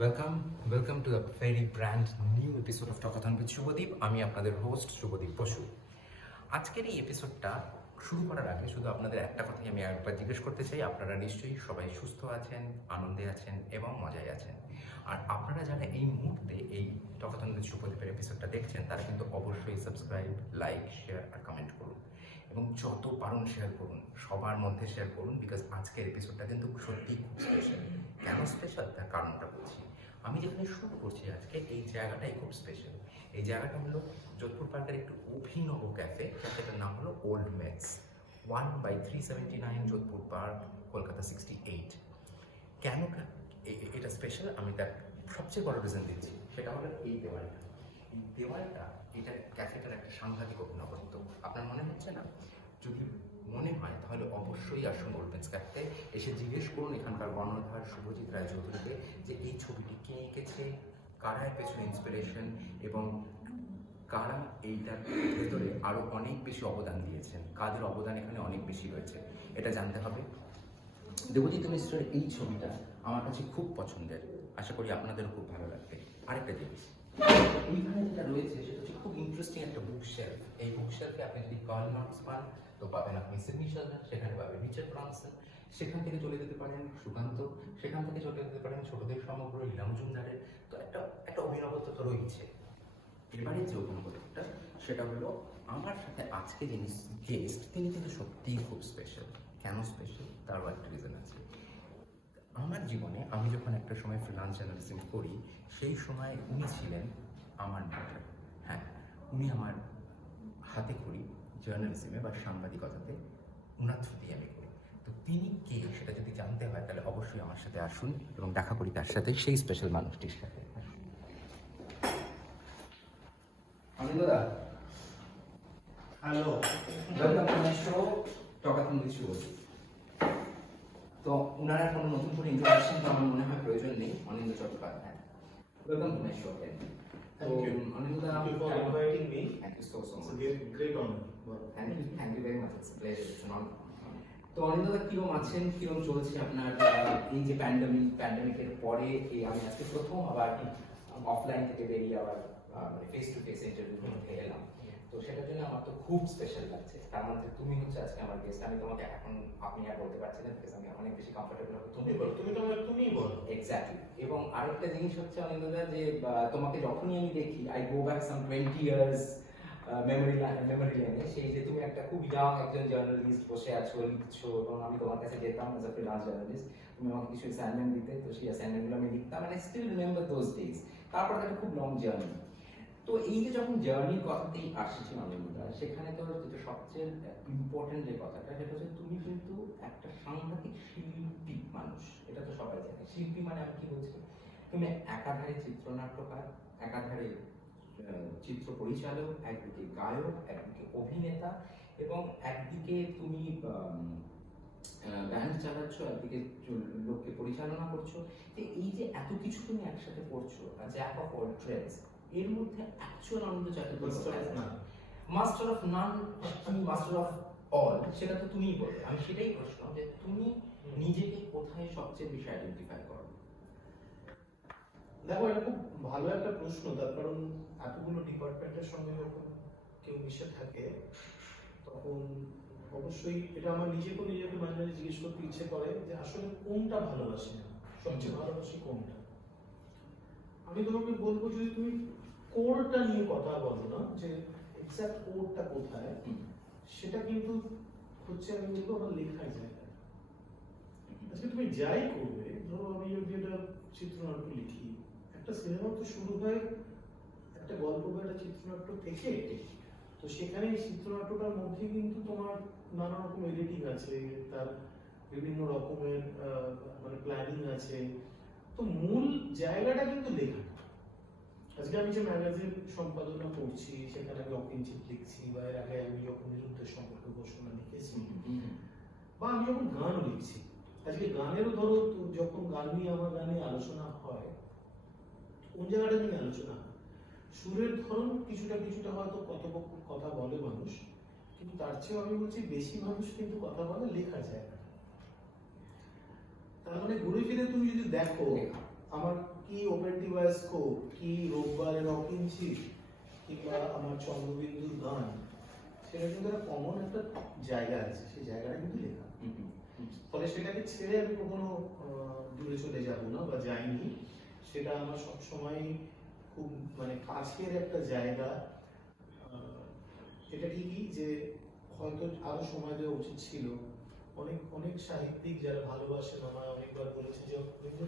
Welcome to the very brand new episode of Talkathon with Subhadeep. আমি আপনাদের host Subhadip Basu. আজকের এই এপিসোডটা শুরু করার আগে শুধু আপনাদের একটা কথাই আমি একবার জিজ্ঞেস করতে চাই, আপনারা নিশ্চয়ই সবাই সুস্থ আছেন, আনন্দে আছেন এবং মজায় আছেন। আর আপনারা যারা এই মুহূর্তে এই টকাথন উইথ শুভদীপের এপিসোডটা দেখছেন তারা কিন্তু অবশ্যই সাবস্ক্রাইব, লাইক, শেয়ার আর কমেন্ট করুন এবং যত পারুন শেয়ার করুন, সবার মধ্যে শেয়ার করুন, বিকজ আজকের এপিসোডটা কিন্তু সত্যিই খুব স্পেশাল। কেন স্পেশাল তার কারণটা বলছি। আমি যেখানে শুরু করছি আজকে এই জায়গাটাই খুব স্পেশাল। এই জায়গাটা হলো যোধপুর পার্কের একটু অভিনব ক্যাফেটার নাম হলো Old Mates, 1/379 Jodhpur park, Kolkata 68। কেন এটা স্পেশাল আমি তার সবচেয়ে বড় রিজন দিচ্ছি, সেটা হলো এই দেওয়ালটা। এই দেওয়ালটা এটা ক্যাফেটার একটা সাংঘাতিক অভিনবত্ব। আপনার মনে হচ্ছে না? যদি মনে হয় তাহলে অবশ্যই আসুন ওল্ড মেটস ক্যাফেতে, এসে জিজ্ঞেস করুন এখানকার বর্ণধার শুভজিৎ রায় চৌধুরীকে যে এই ছবিটি কে এঁকেছে, কারা এর পেছনে ইন্সপিরেশন এবং কারা এইটার ভেতরে আরও অনেক বেশি অবদান দিয়েছেন, কাদের অবদান এখানে অনেক বেশি রয়েছে, এটা জানতে হবে। দেবজিৎ মিশ্রের এই ছবিটা আমার কাছে খুব পছন্দের, আশা করি আপনাদেরও খুব ভালো লাগবে। আরেকটা জিনিস এইখানে যেটা রয়েছে সেটা হচ্ছে খুব ইন্টারেস্টিং একটা বুক শেলফ। এই বুক শেলফে আপনি যদি কার্ল মার্কস পান তো পাবেন আপনি সিডনি শার্লট, সেখানে পাবেন রিচার্ড ব্রানসন, সেখান থেকে চলে যেতে পারেন সুকান্ত, সেখান থেকে চলে যেতে পারেন ছোটদের সমগ্র, লীলা মজুমদারের। তো একটা অভিনবত্ব তো রয়েছে। এবারে যে অভিনবত্বটা সেটা হলো আমার সাথে আজকে যিনি গেস্ট তিনি কিন্তু সত্যিই খুব স্পেশাল। কেন স্পেশাল তারও একটা রিজন আছে। আমার জীবনে আমি যখন একটা সময় ফ্রিল্যান্স জার্নালিজম করি সেই সময় উনি ছিলেন আমার মেন্টর। হ্যাঁ, উনি আমার হাতে করি জার্নালিজমে বা সাংবাদিকতাতে ওনার থ্রু দিয়ে আমি করি। তো তিনি কে সেটা যদি জানতে হয় তাহলে অবশ্যই আমার সাথে আসুন এবং দেখা করি তার সাথে, সেই স্পেশাল মানুষটির সাথে। Aninda, hello, welcome to my show Talkathon with Subhadeep. তো ওনারা কোনো নতুন করে ইন্ট্রোডাকশন তো আমার মনে হয় প্রয়োজন নেই। Anindya Chattopadhyay, welcome to my show again. thank you. Thank you for inviting me. Thank you so It's much. a great honor. Thank you very much. It's a pleasure. It's an honor. তো অনিন্দা কিরম আছেন, কিরম চলছে আপনার এই যে প্যান্ডেমিকের পরে এই আমি আজকে প্রথম আবার অফলাইন থেকে বেরিয়ে আবার মানে ফেস টু ফেস ইন্টারভিউ করতে এলাম। তো সেটার জন্য আমার তো খুব স্পেশাল লাগছে। তার মধ্যে তুমি হচ্ছে আজকে আমার গেস্ট। আমি তোমাকে এখন আপনি আর বলতে পারছি না, বিকজ আমি অনেক বেশি কমফোর্টেবল হবে তুমি বলো। তুমিই বলো। এক্স্যাক্টলি। এবং আরেকটা জিনিস হচ্ছে অনিন্দা যে তোমাকে যখনই আমি দেখি I go back some 20 years memory লাইনে, সেই যে তুমি একটা খুব ইয়াং একজন জার্নালিস্ট বসে আছো, লিখছো, এবং আমি তোমার কাছে যেতাম এজ আ ফ্রিল্যান্স জার্নালিস্ট, তুমি আমাকে কিছু অ্যাসাইনমেন্ট দিতে, তো সেই অ্যাসাইনমেন্টগুলো আমি লিখতাম, মানে স্টিল রিমেম্বার দোজ ডেজ। তারপর একটা খুব লং জার্নি। তো এই যে যখন জার্নির কথাতেই আসছি অনিন্দা, সেখানে তো যেটা সবচেয়ে ইম্পর্টেন্ট যে কথাটা সেটা হচ্ছে তুমি কিন্তু একটা সাংঘাতিক শিল্পী মানুষ, এটা তো সবাই জানে। শিল্পী মানে আমি কি বলছি, তুমি একাধারে চিত্রনাট্যকার, একাধারে চিত্র পরিচালক, একদিকে গায়ক, একদিকে অভিনেতা, এবং একদিকে তুমি ব্যান্ড চালাচ্ছ, একদিকে লোককে পরিচালনা করছো। তো এই যে এত কিছু তুমি একসাথে করছো, জ্যাক অফ অল ট্রেডস, এর মধ্যে actual Anand master of none, তুমি মাস্টার অফ অল, সেটা তো তুমিই বলবে। আমি সেটাই প্রশ্ন যে তুমি নিজেকে কোথায় সবচেয়ে বেশি আইডেন্টিফাই করো? দেখো, এটা খুব ভালো একটা প্রশ্ন, তার কারণ এতগুলো ডিপার্টমেন্টের সঙ্গে যখন কেউ মিশে থাকে তখন অবশ্যই এটা আমার নিজেকে মাঝে মাঝে জিজ্ঞেস করতে ইচ্ছে করে যে আসলে কোনটা ভালোবাসি না, সবচেয়ে ভালোবাসি কোনটা। আমি তোমাকে বলবো, যদি তুমি কোরটা নিয়ে কথা বলো না, যে এক্সাক্ট কোরটা কোথায়, সেটা কিন্তু হচ্ছে আমি বলবো আমার লেখায় জায়গা। আজকে তুমি যাই করবে, ধরো আমি যদি একটা চিত্রনাট্য লিখি, একটা সিনেমা তো শুরু হয় একটা গল্প বা একটা চিত্রনাট্য থেকে, তো সেখানে এই চিত্রনাট্যটার মধ্যে কিন্তু তোমার নানা রকম এডিটিং আছে, তার বিভিন্ন রকমের মানে প্ল্যানিং আছে, তো মূল জায়গাটা কিন্তু লেখা। আজকে আমি যে ম্যাগাজিন সম্পাদনা করছি সেখানে আমি অকিঞ্চিত লিখছি, বা এর আগে আমি যখন যুদ্ধের সম্পর্কে ঘোষণা লিখেছি, বা আমি যখন গান লিখছি, আজকে গানেরও ধরো যখন গান নিয়ে আমার গানে আলোচনা হয়, কোন জায়গাটা নিয়ে আলোচনা হয়, সুরের ধরন কিছুটা হয়তো কথা বলে মানুষ, কিন্তু তার চেয়েও আমি বলছি বেশি মানুষ কিন্তু কথা বলে লেখার জায়গা। তার মানে ঘুরে ফিরে তুমি যদি দেখো আমার কি ওপেন বায়োস্কোপ, কি রোববারের অকিঞ্চি, কিংবা আমার চন্দ্রবিন্দুর গান, সেটা কিন্তু একটা কমন একটা জায়গা আছে, সেই জায়গাটা কিন্তু লেখা। ফলে সেটাকে ছেড়ে আমি কখনো দূরে চলে যাব না বা যাইনি। সেটা আমার সবসময় খুব মানে কাছের একটা জায়গা। এটা ঠিকই যে হয়তো আরো সময় দেওয়া উচিত ছিল। অনেক অনেক সাহিত্যিক যারা ভালোবাসেন আমায় অনেকবার বলেছে যে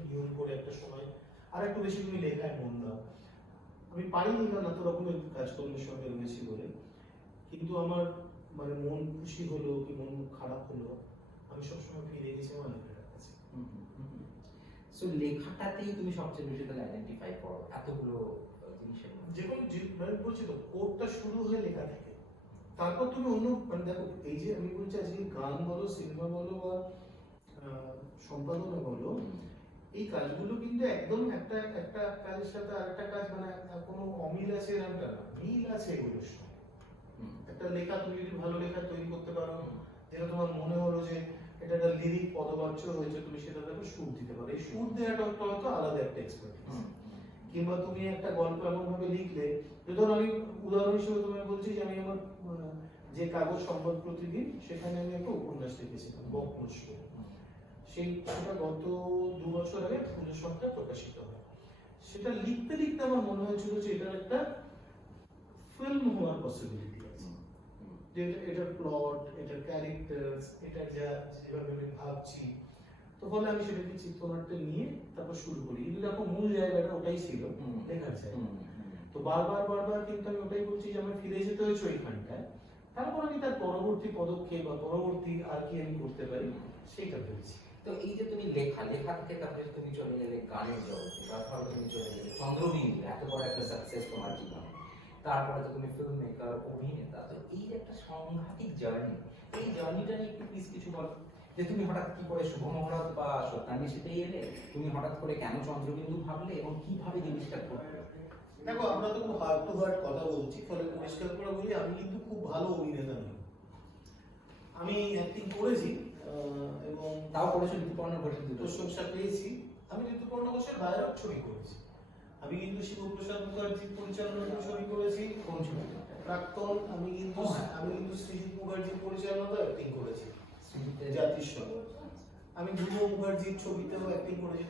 নিয়ম করে একটা সময় আর একটু বেশি তুমি লেখায় মন দাও। আমি পারিনি না এত রকমের কাজকর্মের সঙ্গে রয়েছি বলে, কিন্তু আমার মানে মন খুশি হলো কি মন খারাপ হলো, আমি সবসময় ফিরে গেছি আমার লেখাটার কাছে। সো লেখাটাতেই তুমি সবচেয়ে বেশি তাহলে আইডেন্টিফাই করো এতগুলো জিনিসের মধ্যে। যে কোনো মানে বলছি তো কোডটা শুরু হয়ে লেখা থেকে, তারপর তুমি অন্য মানে দেখো এই যে আমি বলছি আজকে গান বলো, সিনেমা বলো বা সম্পাদনা বলো, এই কাজগুলো কিন্তু একদম একটা একটা কাজের সাথে আরেকটা কাজ মানে কোনো অমিল আছে এরকমটা না, মিল আছে এগুলোর সঙ্গে। একটা লেখা তুমি যদি ভালো লেখা তৈরি করতে পারো, যেটা তোমার মনে হলো যে এটা একটা লিরিক পদবাচ্য হয়েছে, তুমি সেটা দেখো সুর দিতে পারো। এই সুর দেওয়াটা একটা হয়তো আলাদা একটা এক্সপার্টিস। কিংবা তুমি একটা গল্প এমন ভাবে লিখলে, ধরো আমি উদাহরণ হিসেবে তোমায় বলছি যে আমি আমার যে কাগজ সংবাদ প্রতিদিন, সেখানে আমি একটা উপন্যাস লিখেছিলাম বকমস্য। সেটা গত 2 বছর আগে ফুলের সংখ্যা প্রকাশিত হয়। সেটা লিখতে লিখতে আমার মনে হয়েছিল যে এটার একটা ফিল্ম হওয়ার পসিবিলিটি আছে, যে এটার প্লট, এটার ক্যারেক্টার্স, এটা যেভাবে আমি ভাবছি। তো ফলে আমি সেটাকে চিত্রনাট্যে নিয়ে তারপর শুরু করি। কিন্তু দেখো মূল জায়গাটা ওটাই ছিল, লেখার জায়গা। তো বারবার কিন্তু আমি ওটাই বলছি যে আমার ফিরে যেতে হয়েছে ওইখানটায়। তারপর আমি তার পরবর্তী পদক্ষেপ বা পরবর্তী আর কি আমি করতে পারি সেটা ভেবেছি। তো এই যে তুমি লেখা থেকে তারপরে তুমি চলে গেলে গানের জগতে, তারপরে তুমি চলে গেলে চন্দ্রবিন্দু, এত বড় একটা সাকসেস তোমার জীবনে, তারপরে তো তুমি ফিল্ম মেকার, অভিনেতা। তো এই যে একটা সাংঘাতিক জার্নি, এই জার্নিটা নিয়ে একটু প্লিজ কিছু বলো। যে তুমি হঠাৎ কি করে শুভ মহরত বা সত্যান্বেষীতেই এলে, তুমি হঠাৎ করে কেন চন্দ্রবিন্দু ভাবলে এবং কিভাবে জিনিসটা করলে? দেখো আমরা তো খুব হার্ট টু হার্ট কথা বলছি, ফলে পরিষ্কার করে বলি আমি কিন্তু খুব ভালো অভিনেতা নই। আমি অ্যাক্টিং করেছি এবং তাও করেছো ঋতুপর্ণ ঘোষের দুটো প্রশংসা পেয়েছি। আমি ঋতুপর্ণ ঘোষের বায়োগ্রাফি ছবি করেছি। আমি কিন্তু শিবপ্রসাদ মুখার্জির পরিচালনায় ছবি করেছি। কোন ছবি? প্রাক্তন। আমি কিন্তু সৃজিত মুখার্জির পরিচালনাতে অ্যাক্টিং করেছি, জাতির সঙ্গে। আমি ধ্রুব মুখার্জির ছবিতেও অ্যাক্টিং করেছি।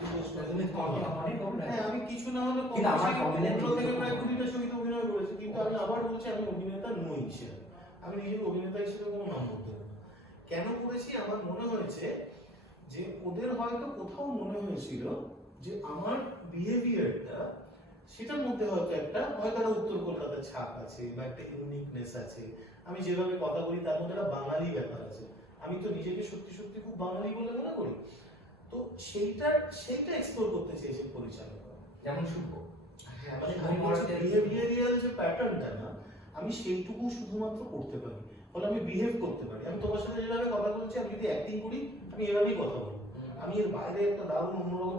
হ্যাঁ, আমি কিছু না হলে 15 থেকে প্রায় 20টা ছবিতে অভিনয় করেছি। কিন্তু আমি আবার বলছি আমি অভিনেতা নই হিসেবে, আমি নিজেকে অভিনেতা হিসেবে কোনো নাম করতে পারি না। কেন করেছি? আমার মনে হয়েছে যে ওদের হয়তো কোথাও মনে হয়েছিল যে আমার বিহেভিয়ারটা, সেটার মধ্যে হয়তো একটা উত্তর কলকাতার ছাপ আছে বা একটা ইউনিকনেস আছে। আমি যেভাবে কথা বলি তার মধ্যে একটা বাঙালি ব্যাপার আছে। আমি তো নিজেকে সত্যি সত্যি খুব বাঙালি বলে মনে করি। তো সেইটা এক্সপ্লোর করতে চেয়েছে পরিচালক। যেমন শুভ, হ্যাঁ, মানে আমি বলছি বিহেভিয়ারিয়াল যে প্যাটার্নটা না, আমি সেইটুকু শুধুমাত্র করতে পারি। ফলে আমি বিহেভ করতে পারি। আমি তোমার সাথে যেভাবে কথা বলছি, আমি যদি অ্যাক্টিং করি আমি এভাবেই কথা বলবো। আমি এর বাইরে একটা দারুণ অন্যরকম,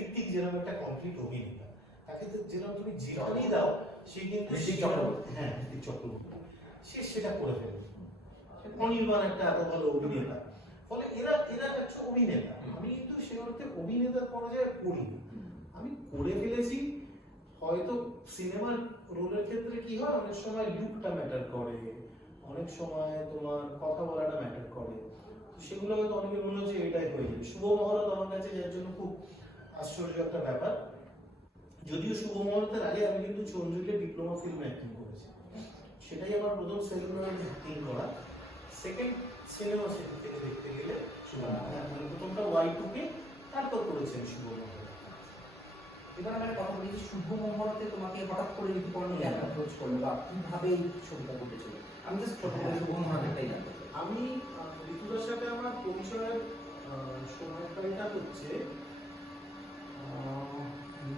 ঋত্বিক যেরকম একটা কমপ্লিট অভিনেতা, তাকে তো যেরকম তুমি যেখানেই দাও সে কিন্তু হ্যাঁ ঋত্বিক চক্রবর্তী, সে সেটা করে ফেলবে। অনির্বাণ একটা এত ভালো অভিনেতা। ফলে এরা একটা অভিনেতা। আমি কিন্তু সে অর্থে অভিনেতার পর্যায়ে করিনি, আমি করে ফেলেছি। হয়তো সিনেমার রোলের ক্ষেত্রে কি হয়, অনেক সময় লুকটা ম্যাটার করে, অনেক সময় তোমার কথা বলাটা ম্যাটার করে। সেগুলো হয়তো অনেকের মনে হচ্ছে এটাই হয়ে যাবে। শুভ মহরত আমার কাছে যার জন্য খুব আশ্চর্য একটা ব্যাপার। যদিও শুভ মহরতের আগে আমি কিন্তু চন্দ্রিকে ডিপ্লোমা ফিল্মে অ্যাক্টিং করেছি। সেটাই আমার প্রথম সিনেমা অ্যাক্টিং করা। সেকেন্ড সিনেমা সেটা থেকে দেখতে গেলে মানে প্রথমটা Y2কে, তারপর করেছেন শুভ মহরত। এবার আমরা কথা বলি শুভ মহরতে তোমাকে হঠাৎ করে ঋতুপর্ণ কেন অ্যাপ্রোচ করলো বা কিভাবে এই ছবিটা ঘটেছিল? আমি জাস্ট প্রথমে শুভ মহরতটাই জানতে চাই। আমি ঋতুদার সাথে আমার পরিচয়ের সময়টা হচ্ছে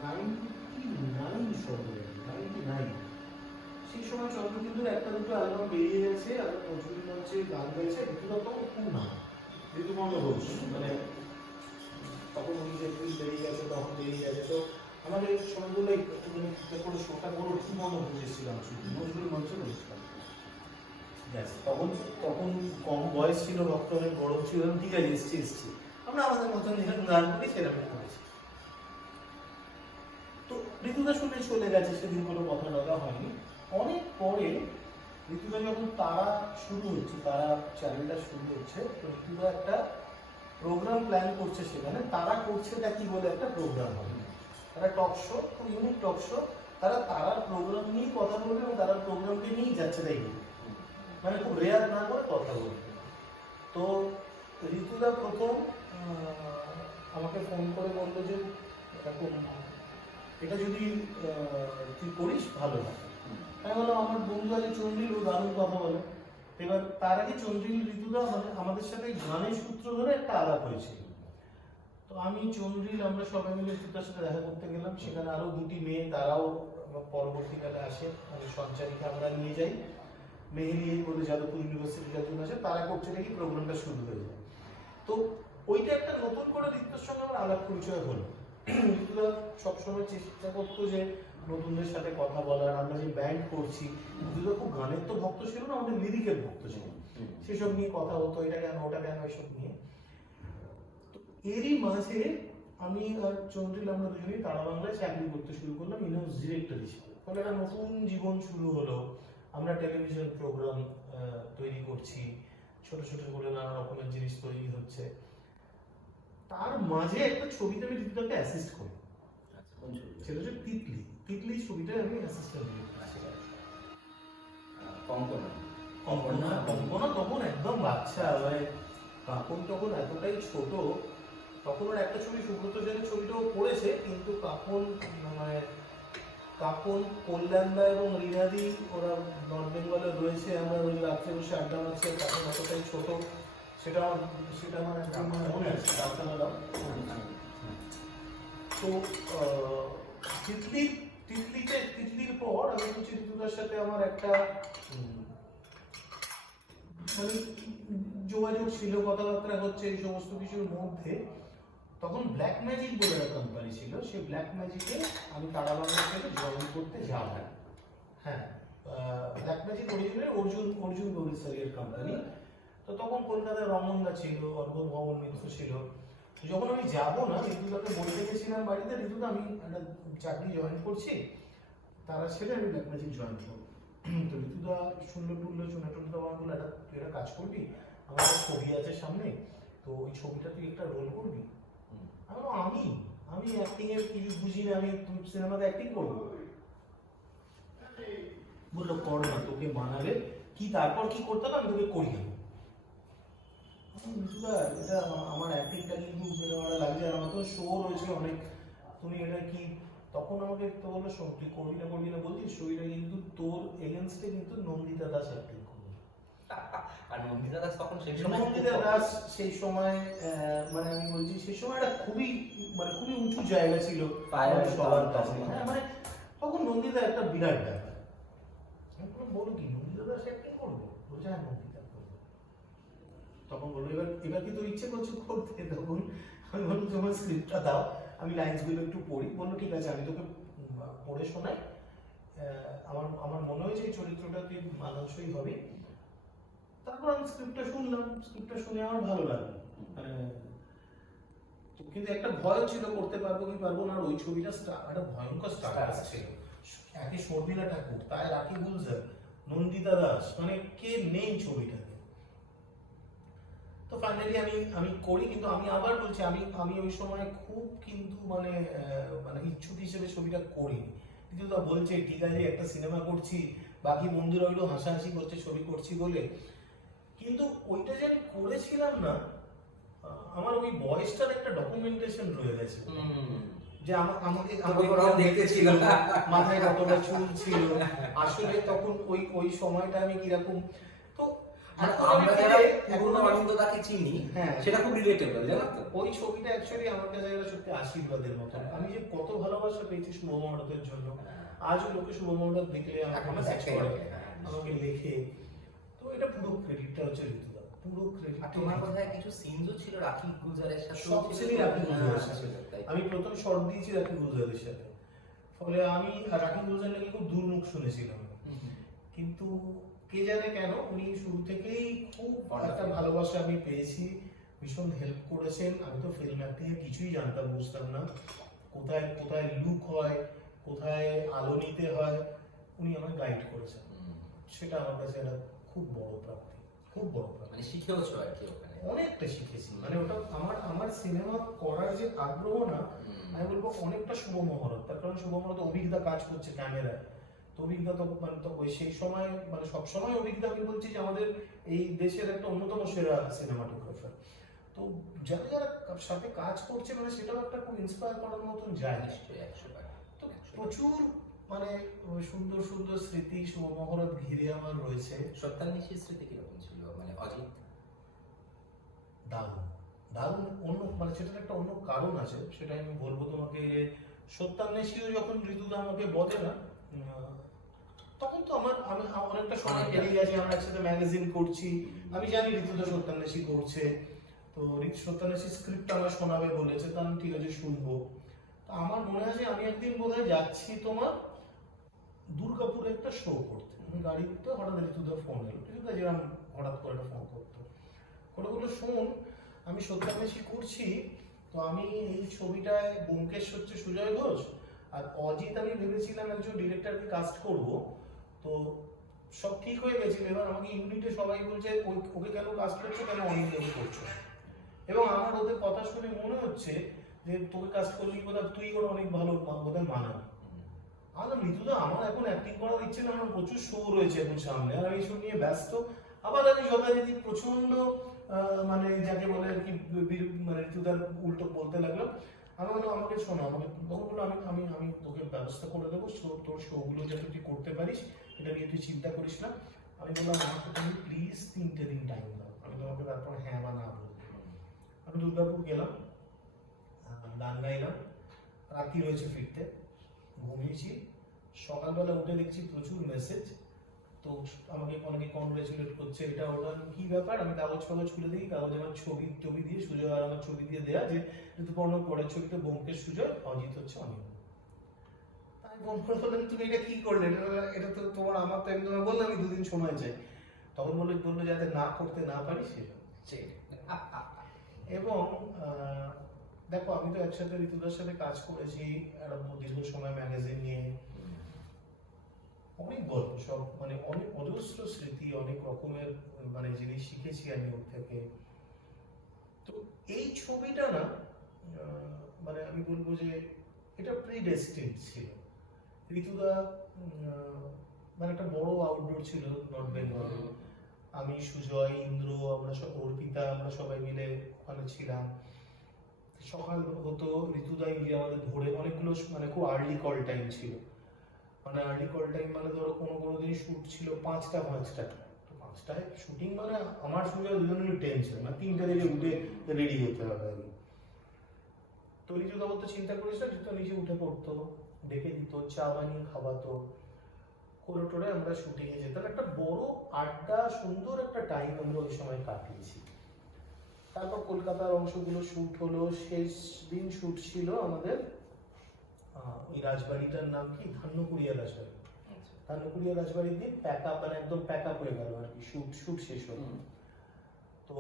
99 সেই সময় চন্দ্রবিন্দুর একটা দুটো অ্যালবাম বেরিয়ে গেছে, আর নজরুল মঞ্চে গান গাইছে। ঋতুদা তখন খুব নাম, ঋতুপর্ণ ঘোষ, মানে তখন উনি যে বেরিয়ে গেছে তখন বেরিয়ে গেছে। তো আমাদের সময়গুলো কোনো শোটা বড় ঋতুপর্ণ ঘোষ এসেছিলাম, নজরুল মঞ্চে বসেছিলাম। তখন কম বয়স ছিল, রক্ত অনেক গরম ছিল। ঠিক আছে, এসছি আমরা আমাদের মতন যেরকম গান করি সেরকম করেছি। ঋতুদা শুনে চলে গেছে, সেদিন কোনো কথা টথা হয়নি। অনেক পরে ঋতুদা যখন তারা শুরু হচ্ছে, তারা চ্যানেলটা শুরু হচ্ছে, তো ঋতুদা একটা প্রোগ্রাম প্ল্যান করছে সেখানে। তারা করছে তা কি বলে একটা প্রোগ্রাম হবে, তারা টক শো, খুব ইউনিক টক শো। তারা তারার প্রোগ্রাম নিয়েই কথা বলবে এবং তারার প্রোগ্রামকে নিয়েই যাচ্ছে, তাই মানে খুব রেয়ার না করে কথা বলবে। তো ঋতুদা প্রথম আমাকে ফোন করে বললো যে এরকম এটা যদি তুই করিস ভালো হয়। আমি বললাম আমার বন্ধু আছে চন্দ্রিল, ও দারুণ কথা বলে। এবার তার আগে চন্দ্রিল ঋতুদা আমাদের সাথে গানের সূত্র ধরে একটা আলাপ হয়েছিল। তো আমি চন্দ্রিল আমরা সবাই মিলে ঋতুদার সাথে দেখা করতে গেলাম। সেখানে আরো দুটি মেয়ে, তারাও পরবর্তীকালে আসে, আমি সঞ্চারীকে আমরা নিয়ে যাই। মেহেলি বলে যাদবপুর ইউনিভার্সিটি যাদব আছে, তারা করছে নাকি প্রোগ্রামটা শুরু হয়ে যায়। তো ওইটা একটা নতুন করে ঋতুদার সঙ্গে আমার আলাপ পরিচয় হলো। ঋতুদা সবসময় চেষ্টা করতো যে নতুনদের সাথে কথা বলার। আমরা যে ব্যান্ড করছি, ঋতুদা খুব গানের তো ভক্ত ছিল না, আমাদের লিরিকের ভক্ত ছিল, সেসব নিয়ে কথা হতো, এটা কেন ওটা কেন এসব নিয়ে। তো এরই মাঝে আমি আর চন্দ্রিল আমরা দুজনেই তারা বাংলায় চাকরি করতে শুরু করলাম ইনহাউস ডিরেক্টর হিসেবে। ফলে একটা নতুন জীবন শুরু হলো। আমরা টেলিভিশন প্রোগ্রাম তৈরি করছি, ছোট ছোট করে নানা রকমের জিনিস তৈরি হচ্ছে। তার মাঝে একটা ছবিতে আমি ঋতুদাকে অ্যাসিস্ট করি, সেটা হচ্ছে তিতলি। তিতলি ছবিটায় আমি অ্যাসিস্ট্যান্ট কঙ্কনা তখন একদম বাচ্চা, মানে কাকুন তখন এতটাই ছোট। তখন ওর একটা ছবি সুব্রত সেনের ছবিটাও করেছে, কিন্তু কাকুন মানে কাকুন, কল্যাণদা এবং রিনাদি ওরা নর্থ বেঙ্গলে রয়েছে। আমরা ওই রাত্রে বসে আড্ডা মারছি, কাকুন এতটাই ছোট, সেটা আমার একদম মনে আছে। তো তিতলির পর আমি হচ্ছে ঋতুদার সাথে আমার একটা মানে যোগাযোগ ছিল, কথাবার্তা হচ্ছে, এই সমস্ত কিছুর মধ্যে তখন ব্ল্যাক ম্যাজিক বলে একটা কোম্পানি ছিল। সেই ব্ল্যাক ম্যাজিকে আমি তারা বাংলা থেকে জয়েন করতে যাব। হ্যাঁ, ব্ল্যাক ম্যাজিক অর্জুন গৌরীর কোম্পানি। তো তখন কলকাতায় রমনদা ছিল, অর্ঘ ভবন মিত্র ছিল। যখন আমি যাবো না, ঋতুদাকে বলতে গেছিলাম বাড়িতে, ঋতুদা আমি একটা চাকরি জয়েন করছি, তারা ছেড়ে আমি ব্ল্যাক ম্যাজিক জয়েন করবো। তো ঋতুদা শুনলো টুললো চুনাটুলদা বললো, তুই একটা কাজ করবি, আমার একটা ছবি আছে সামনে, তো ওই ছবিটা তুই একটা রোল করবি। আমি অ্যাক্টিং এর কিছু বুঝি না, আমি সিনেমাতে অ্যাক্টিং করবো? বললো কর না, তোকে বানাবে কি, তারপর কি করতে হবে আমি তোকে করিয়ে দেবো। এটা আমার অ্যাক্টিংটা কিন্তু ভালো লাগছে, আর আমার তো শো রয়েছে অনেক, তুমি এটা কি, তখন আমাকে তো বললো শোন তুই করবি না বলছিস, ছবিটা কিন্তু তোর এগেনস্টে কিন্তু নন্দিতা দাস অ্যাক্টিং করবে। আর নন্দিতা দাস তখন সেই সময় মানে আমি বলছি সেই সময় একটা খুবই উঁচু জায়গা ছিল সবার কাছে। হ্যাঁ, মানে তখন নন্দিতা একটা বিরাট ব্যাপার। আমি বলো কি নন্দিতা দাস অ্যাক্টিং করবো? বলছে হ্যাঁ নন্দিতা করবো। তখন বললো এবার কি তোর ইচ্ছে করছো করতে? তখন আমি বললাম তোমার স্ক্রিপ্টটা দাও, আমি লাইনসগুলো একটু পড়ি। বললো ঠিক আছে, আমি তোকে পড়ে শোনাই, আমার মনে হয়েছে এই চরিত্রটা তুই মানানসই হবে। তারপর আমি স্ক্রিপ্টটা শুনলাম, স্ক্রিপ্টটা শুনে আমার ভালো লাগলো, মানে কিন্তু একটা ভয় ছিল করতে পারবো কি পারবো না। আর ওই ছবিটা একটা ভয়ঙ্কর স্টার আসছে, একে শর্মিলা ঠাকুর, তাই রাখি গুলজার, নন্দিতা দাস, মানে কে নেই ছবিটাতে। তো ফাইনালি আমি করি, কিন্তু আমি আবার বলছি আমি ওই সময় খুব কিন্তু মানে ইচ্ছুক হিসেবে ছবিটা করি। কিন্তু তা বলছে ঠিক আছে একটা সিনেমা করছি, বাকি বন্ধুরা ওইগুলো হাসাহাসি করছে ছবি করছি বলে। কিন্তু ওইটা যে আমি করেছিলাম না, আমার ওই বয়সটার একটা ডকুমেন্টেশন রয়ে গেছে, যে আমাকে দেখতে ছিল মাথায় কতটা চুল ছিল আসলে তখন ওই সময়টা আমি কিরকম। তো আমরা যারা পুরনো অরিন্দদাকে চিনি, হ্যাঁ সেটা খুব রিলেটেবল, জানো তো? ওই ছবিটা অ্যাকচুয়ালি আমার কাছে একটা সত্যি আশীর্বাদের মতো। আমি যে কত ভালোবাসা পেয়েছি শুভ মহরতের জন্য, আজও লোকে শুভ মহরত দেখলে আমাকে লেখে। তো এটা পুরো ক্রেডিটটা হচ্ছে ঋতুদা, পুরো ক্রেডিট। তোমার কথায় কিছু সিনও ছিল রাখি গুলজারের সাথে, সব সিনই রাখি গুলজারের সাথে। আমি প্রথম শর্ট দিয়েছি রাখি গুলজারের সাথে, ফলে আমি রাখি গুলজার নাকি খুব দুর্মুখ শুনেছিলাম, কিন্তু কে জানে কেন উনি শুরু থেকেই খুব একটা ভালোবাসা আমি পেয়েছি, ভীষণ হেল্প করেছেন। আমি তো ফিল্ম অ্যাক্টিং এর কিছুই জানতাম বুঝতাম না, কোথায় কোথায় লুক হয়, কোথায় আলো নিতে হয় উনি আমায় গাইড করেছেন। সেটা আমার কাছে একটা খুব বড় প্রাপ্তি, খুব বড় প্রাপ্তি। মানে শিখেওছো আর কি ওখানে? অনেকটা শিখেছি, মানে ওটা আমার সিনেমা করার যে আগ্রহ না, আমি বলবো অনেকটা শুভ মহরত। তার কারণ শুভ মহরত অভিজ্ঞতা কাজ করছে ক্যামেরায়, তো অভিজ্ঞতা তো মানে তো ওই সেই সময় মানে সবসময় অভিজ্ঞতা, আমি বলছি যে আমাদের এই দেশের একটা অন্যতম সেরা সিনেমাটোগ্রাফার। তো যারা যারা সাথে কাজ করছে মানে সেটাও একটা খুব ইন্সপায়ার করার মতন জায়গা। নিশ্চয়ই 100 বার। তো প্রচুর মানে ওই সুন্দর সুন্দর স্মৃতি শুভ মহরত ঘিরে আমার রয়েছে। সত্যান্বেষীর স্মৃতি কিরকম ছিল? মানে অজিত দারুণ দারুণ, অন্য মানে সেটার একটা অন্য কারণ আছে, সেটা আমি বলবো তোমাকে। যে সত্যান্বেষীও যখন ঋতুদা আমাকে বলে না, তখন তো আমি অনেকটা সময় পেরিয়ে গেছে, আমরা একসাথে ম্যাগাজিন করছি, আমি জানি ঋতুদা সত্যান্বেষী করছে, তো সত্যান্বেষী স্ক্রিপ্ট আমার শোনাবে বলেছে, তো আমি ঠিক আছে শুনবো। তো আমার মনে আছে আমি একদিন বোধহয় যাচ্ছি তোমার দুর্গাপুরে একটা শো করতে, আমি গাড়িতে হঠাৎ ঋতুদা ফোন এলো, ঋতুদা যেরকম হঠাৎ করে একটা ফোন করতো, করে বললো শোন আমি সত্যান্বেষী করছি, তো আমি এই ছবিটায় ব্যোমকেশ হচ্ছে সুজয় ঘোষ, আর অজিত আমি ভেবেছিলাম একজন ডিরেক্টরকে কাস্ট করব, তো সব ঠিক হয়ে গেছিল। এবার আমাকে ইউনিটে সবাই বলছে ওকে কেন কাস্ট করছো, কেন অনিতকে করছো, এবং আমার ওদের কথা শুনে মনে হচ্ছে যে তোকে কাস্ট করলি বোধহয় তুই ওরা অনেক ভালো বোধহয় মানাবি। আমার ঋতুদা আমার এখন অ্যাক্টিং করার ইচ্ছে না, আমার প্রচুর শো রয়েছে এখন সামনে, আর এইসব নিয়ে ব্যস্ত। আবার আমি যথারীতি প্রচন্ড মানে যাকে বলে আর কি মানে ঋতুদার উল্টো বলতে লাগলাম। আমি বললাম আমাকে শোনো, আমাকে তখন বললো আমি আমি আমি তোকে ব্যবস্থা করে দেবো, তোর শোগুলো যাতে তুই করতে পারিস, এটা নিয়ে তুই চিন্তা করিস না। আমি বললাম আমাকে তুমি প্লিজ 3টে দিন টাইম দাও, আমি তোমাকে তারপর হ্যাঁ বা না বলবো। আমি দুর্গাপুর গেলাম, গান গাইলাম, রাত্রি হয়েছে ফিরতে, ঘুমিয়েছি, সকালবেলা উঠে দেখছি প্রচুর মেসেজ, তো আমাকে অনেকে কংগ্রেচুলেট করছে, এটা ওটা কি ব্যাপার। আমি কাগজ ফাগজ খুলে দিই, কাগজে আমার ছবি টবি দিয়ে সুজয় আর আমার ছবি দিয়ে দেয়া যে ঋতুপর্ণ পরের ছবিতে ব্যোমকেশ সুজয়, অজিত হচ্ছে অনিল। আমি ফোন করে বললাম তুমি এটা কি করলে, এটা তো তোমার আমার তো একদম বললাম আমি 2 দিন সময় চাই। তখন বললো যাতে না করতে না পারি সেটা। এবং দেখো আমি তো একসাথে ঋতুদার সাথে কাজ করেছি একটা দীর্ঘ সময় ম্যাগাজিন নিয়ে, অনেক গল্প সব মানে অনেক অজস্র স্মৃতি, অনেক রকমের মানে জিনিস শিখেছি আমি ওর থেকে। তো এই ছবিটা না মানে আমি বলবো যে এটা প্রিডেস্টিনড ছিল। ঋতুদা মানে একটা বড় আউটডোর ছিল নর্থ বেঙ্গলে, আমি সুজয় ইন্দ্র আমরা সব অর্পিতা আমরা সবাই মিলে ওখানে ছিলাম। সকাল হতো, ঋতুদাই গিয়ে আমাদের ধরে, অনেকগুলো মানে খুব আর্লি কল টাইম ছিল, মানে আর্লি কল টাইম মানে ধরো কোনো দিন শুট ছিল 5টায়, তো 5টায় শুটিং মানে আমার সঙ্গে দুজনেরই টেনশন, মানে 3টে থেকে উঠে রেডি হতে হবে আমি। তো ঋতুদা বলতো চিন্তা করিস না, ঋতুদা নিচে উঠে পড়তো, ডেকে দিত, চা বানিয়ে খাওয়াতো, করে টোরে আমরা শুটিংয়ে যেতাম। একটা বড় আড্ডা সুন্দর একটা টাইম আমরা ওই সময় কাটিয়েছি। তারপর কলকাতার অংশগুলো শুট হলো, শেষ দিন শুট ছিল আমাদের ওই রাজবাড়িটার নাম কি ধান্যকুড়িয়া রাজবাড়ি, ধান্যকুড়িয়া রাজবাড়ির দিন প্যাক আপ মানে একদম প্যাক আপ হয়ে গেল আর কি, শুট শেষ হলো। তো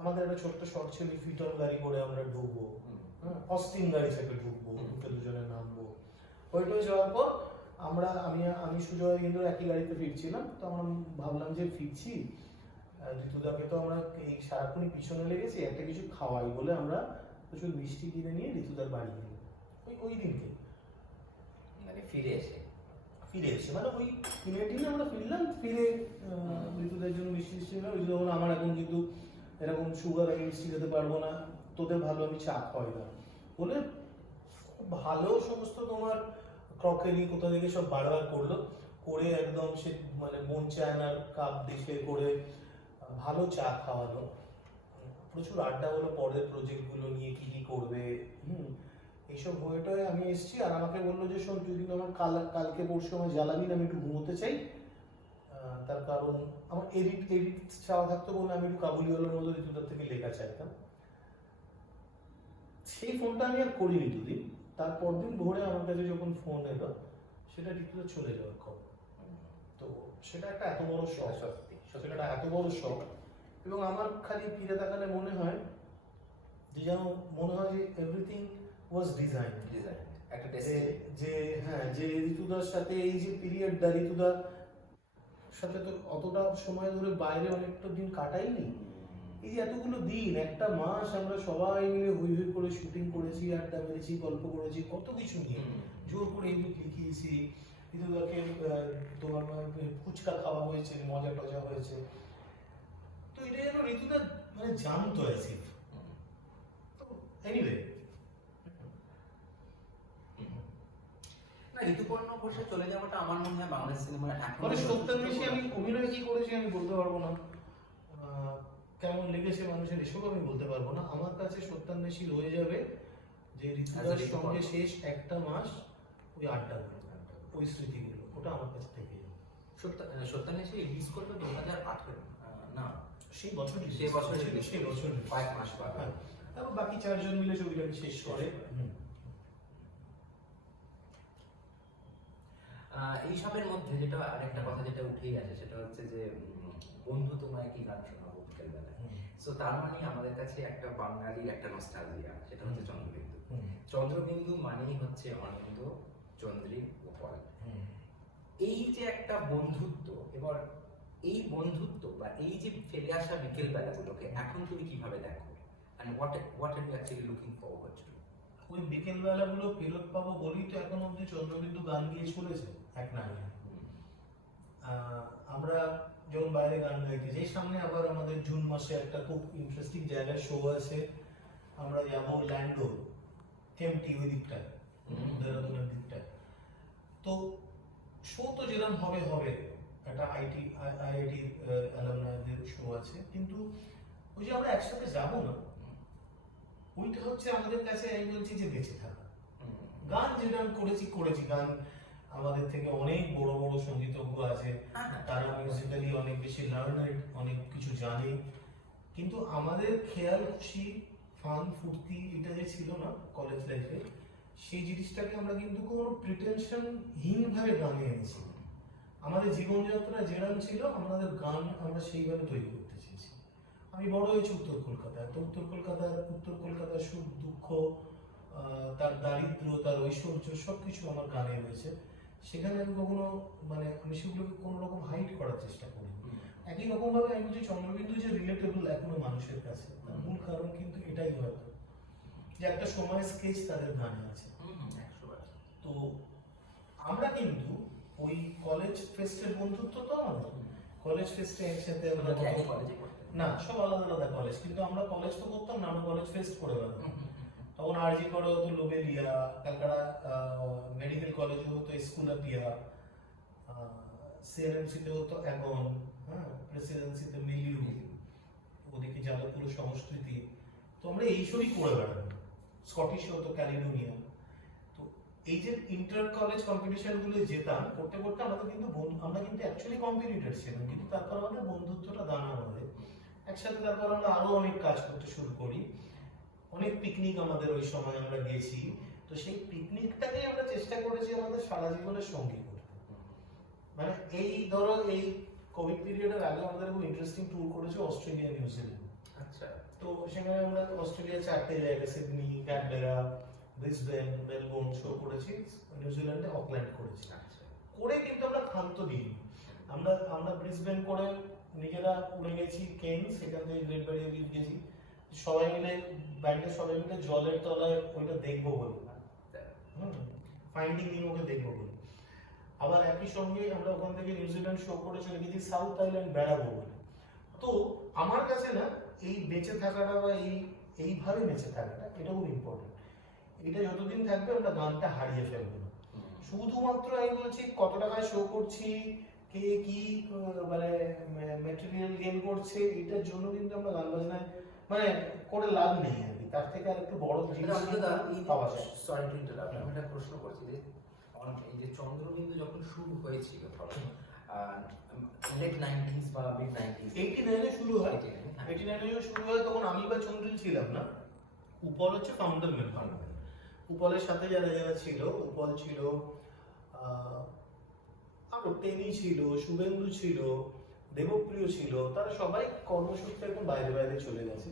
আমাদের একটা ছোট্ট শট ছিল, ফিটন গাড়ি করে আমরা ঢুকবো, অস্টিন গাড়ি থেকে ঢুকবো, ঢুকে দুজনে নামবো। ওইটা যাওয়ার পর আমি সুজয় ইন্দ্র একই গাড়িতে ফিরছিলাম, তো আমরা ভাবলাম যে ফিরছি ঋতুদাকে তো আমরা এই সারাক্ষণই পিছনে লেগেছি, একটা কিছু খাওয়াই বলে আমরা প্রচুর মিষ্টি কিনে নিয়ে ঋতুদার বাড়ি গেলাম ওই দিনকে, মানে ফিরে এসে মানে ওই কিনে আমরা ফিরলাম, ফিরে ঋতুদের জন্য মিষ্টি নিলাম। ঋতুদা বললো আমার এখন কিন্তু এরকম সুগার আমি মিষ্টি খেতে পারবো না, তোদের ভালো আমি চা খাওয়াই না বলে ভালো সমস্ত তোমার ক্রকারি কোথা থেকে সব বারবার করলো, করে একদম সে মানে বোন চায়নার কাপ দেখে করে ভালো চা খাওয়ালো, প্রচুর আড্ডা হলো পরের প্রজেক্টগুলো নিয়ে কি কি করবে। এইসব হয়েটায় আমি এসেছি, আর আমাকে বললো যে শোন তুই কিন্তু আমার কালকে পরশু আমার জ্বালাবি না, আমি একটু ঘুমোতে চাই। তার কারণ আমার এডিট চাওয়া থাকতো বলে আমি একটু কাবুলিওয়ালার মতো ঋতুদার থেকে লেখা চাইতাম। সেই ফোনটা আমি আর করিনি দুদিন, তারপর দিন ভোরে আমার কাছে যখন ফোন এলো সেটা ঋতুদার চলে যাওয়ার খবর। তো সেটা একটা এত বড় শখ, সেটা এত বড় শখ, এবং আমার খালি ফিরে তাকালে মনে হয় যে যেন মনে হয় যে এভরিথিং ওয়াজ ডিজাইন, একটা যে হ্যাঁ, যে ঋতুদার সাথে এই যে পিরিয়ডটা, ঋতুদার সাথে তো অতটা সময় ধরে বাইরে অনেকটা দিন কাটাইনি। এই যে এতগুলো দিন, একটা মাস আমরা সবাই মিলে হই হই করে শুটিং করেছি, আড্ডা মেরেছি, গল্প করেছি, কত কিছু নিয়ে জোর করে এই বুক লিখিয়েছি। ঋতুদাকে তোমার ফুচকা খাওয়া হয়েছে, মজা টজা হয়েছে। তো এটা যেন ঋতুদা মানে জানতো আসিফ। তো এনিওয়ে, না, ঋতুপর্ণ ঘোষের চলে যাওয়াটা আমার মনে হয় বাংলা সিনেমার এখন মানে সত্যান্বেষী আমি অভিনয় কি করেছি আমি বলতে পারবো না, কেমন লেগেছে মানুষের এসব আমি বলতে পারবো না। আমার কাছে সত্যান্বেষী রয়ে যাবে যে ঋতুদার সঙ্গে শেষ একটা মাস ওই আড্ডাগুলো, ওই স্মৃতিগুলো, ওটা আমার কাছে থেকে যাবে। সত্যান্বেষী রিলিজ করবে 2018, না সেই বছর সেই বছর কয়েক মাস পর। তারপর বাকি চারজন মিলে ছবিটাকে শেষ করে। এইসবের মধ্যে যেটা আরেকটা কথা যেটা উঠেই আছে সেটা হচ্ছে যে বন্ধু তোমায় কি গান শোনাবো বিকেলবেলা। সো তার মানে আমাদের কাছে একটা বাঙালির একটা নস্টালজিয়া, সেটা হচ্ছে চন্দ্রবিন্দু। চন্দ্রবিন্দু মানেই হচ্ছে অনন্ত, চন্দ্রী, গোপাল। এই যে একটা বন্ধুত্ব, এবার এই বন্ধুত্ব বা এই যে ফেলে আসা বিকেল বেলাগুলোকে এখন তুমি কিভাবে দেখো, and what are you actually looking forward to? ওই বিকেল বেলাগুলো ফেরত পাবো বলেই তো এখন অব্দি চন্দ্রবিন্দু গান গিয়ে চলেছে এক নামে। আমরা যখন বাইরে গান গাইতে যাই, সামনে আবার আমাদের জুন মাসে একটা খুব ইন্টারেস্টিং জায়গায় শো আছে, আমরা যাবো ল্যান্ডো, কেমটি, ওই দিকটায়, দেহরাদূনের দিকটায়। তো শো তো যেরকম হবে হবে, একটা আইআইটি অ্যালামনাইদের শো আছে, কিন্তু ওই যে আমরা একসাথে যাবো না, ওইটা হচ্ছে আমাদের কাছে, আমি বলছি যে বেঁচে থাকা। গান যেটা করেছি গান আমাদের থেকে অনেক বড় বড় সঙ্গীতজ্ঞ আছে, তারা মিউজিক্যালি অনেক বেশি লার্নার, অনেক কিছু জানে, কিন্তু আমাদের খেয়াল খুশি ফান ফুর্তি এটা যে ছিল না কলেজ লাইফে, সেই জিনিসটাকে আমরা কিন্তু কোনো প্রিটেনশনহীন ভাবে গানে এনেছি। আমাদের জীবনযাত্রা যেরকম ছিল, আমাদের গান আমরা সেইভাবে তৈরি করতে চেয়েছি। আমি বড় হয়েছি উত্তর কলকাতায়, তো উত্তর কলকাতার সুখ দুঃখ, তার দারিদ্র, তার ঐশ্বর্য, সবকিছু আমার গানে রয়েছে। সেখানে আমি কখনো মানে আমি সেগুলোকে কোনো রকম হাইড করার চেষ্টা করি। একই রকম ভাবে আমি বলছি চন্দ্রবিন্দু যে রিলেটেবল এখনো মানুষের কাছে, তার মূল কারণ কিন্তু এটাই হয়তো যে একটা সময় স্কেচ তাদের গানে আছে। তো আমরা কিন্তু ওই কলেজ ফেস্টের বন্ধুত্ব, তো আমাদের কলেজ ফেস্টে একসাথে না, সব আলাদা আলাদা কলেজ, কিন্তু আমরা কলেজ তো করতাম না, আমরা কলেজ ফেস্ট করে বেড়াতাম। তখন আরজি করে হতো লোবেলিয়া, ক্যালকাটা মেডিকেল কলেজে হতো স্কুলাপিয়া, সিএনএমসিতে হতো অ্যাগন, প্রেসিডেন্সিতে মিলিউ, ওদিকে যাদবপুর সংস্কৃতি। তো আমরা এইসবই করে বেড়াতাম। স্কটিশ হতো ক্যালিডোনিয়া। তো এই যে ইন্টার কলেজ কম্পিটিশন গুলো যেতাম, করতে করতে আমাদের কিন্তু আমরা কিন্তু অ্যাকচুয়ালি কম্পিটিটর ছিলাম, কিন্তু তারপর আমাদের বন্ধুত্বটা দানা বাঁধে একসাথে। তারপর আমরা আরো অনেক কাজ করতে শুরু করি, অনেক পিকনিক আমাদের ওই সময় আমরা গেছি। তো সেই পিকনিকটাকেই আমরা চেষ্টা করেছি আমাদের সারা জীবনের সঙ্গী করতে। মানে এই ধরো এই কোভিড পিরিয়ডের আগে আমাদের খুব ইন্টারেস্টিং ট্যুর করেছে অস্ট্রেলিয়া, নিউজিল্যান্ড। আচ্ছা। তো সেখানে আমরা অস্ট্রেলিয়া 4টে জায়গা, Sydney, Canberra, Brisbane, Melbourne show করেছি, নিউজিল্যান্ডে অকল্যান্ড করেছি। করে কিন্তু আমরা ক্ষান্ত দিইনি। আমরা ব্রিসবেন করে নিজেরা উড়ে গেছি কেন, সেখান থেকে গ্রেট ব্যারিয়ার রিফ গেছি, সবাই মিলে ব্যান্ডের সবাই মিলে জলের তলায় ওইটা দেখবো বলে, ফাইন্ডিং নিমোকে দেখবো বলে। আবার একই সঙ্গে আমরা ওখান থেকে নিউজিল্যান্ড শো করে চলে গেছি সাউথ আইল্যান্ড বেড়াবো বলে। তো আমার কাছে না এই বেঁচে থাকাটা বা এইভাবে বেঁচে থাকাটা এটা খুব ইম্পর্টেন্ট। এটা যতদিন থাকবে আমরা গানটা হারিয়ে ফেলবো না। শুধুমাত্র আমি বলছি কত টাকায় শো করছি, কে কি মানে ম্যাটেরিয়াল গেইন করছে, এটার জন্য কিন্তু আমরা গান বাজনায় মানে করে লাভ নেই আর কি। তার থেকে আর একটু বড় জিনিস পাওয়া যায়। সরি টু ইন্টারাপ্ট, আমি একটা প্রশ্ন করছি যে এই যে চন্দ্রবিন্দু যখন শুরু হয়েছিল ধরো লেট 90s বা মিড 90s, 89 এ শুরু হয়, 89 এ শুরু হয়, তখন আমি বা চন্দ্রিল ছিলাম না। উপল হচ্ছে ফাউন্ডার মেম্বার। উপলের সাথে যারা যারা ছিল, উপল ছিল, আরো টেনি ছিল, শুভেন্দু ছিল, দেবপ্রিয় ছিল, তারা সবাই কর্মসূত্রে এখন বাইরে বাইরে চলে গেছে।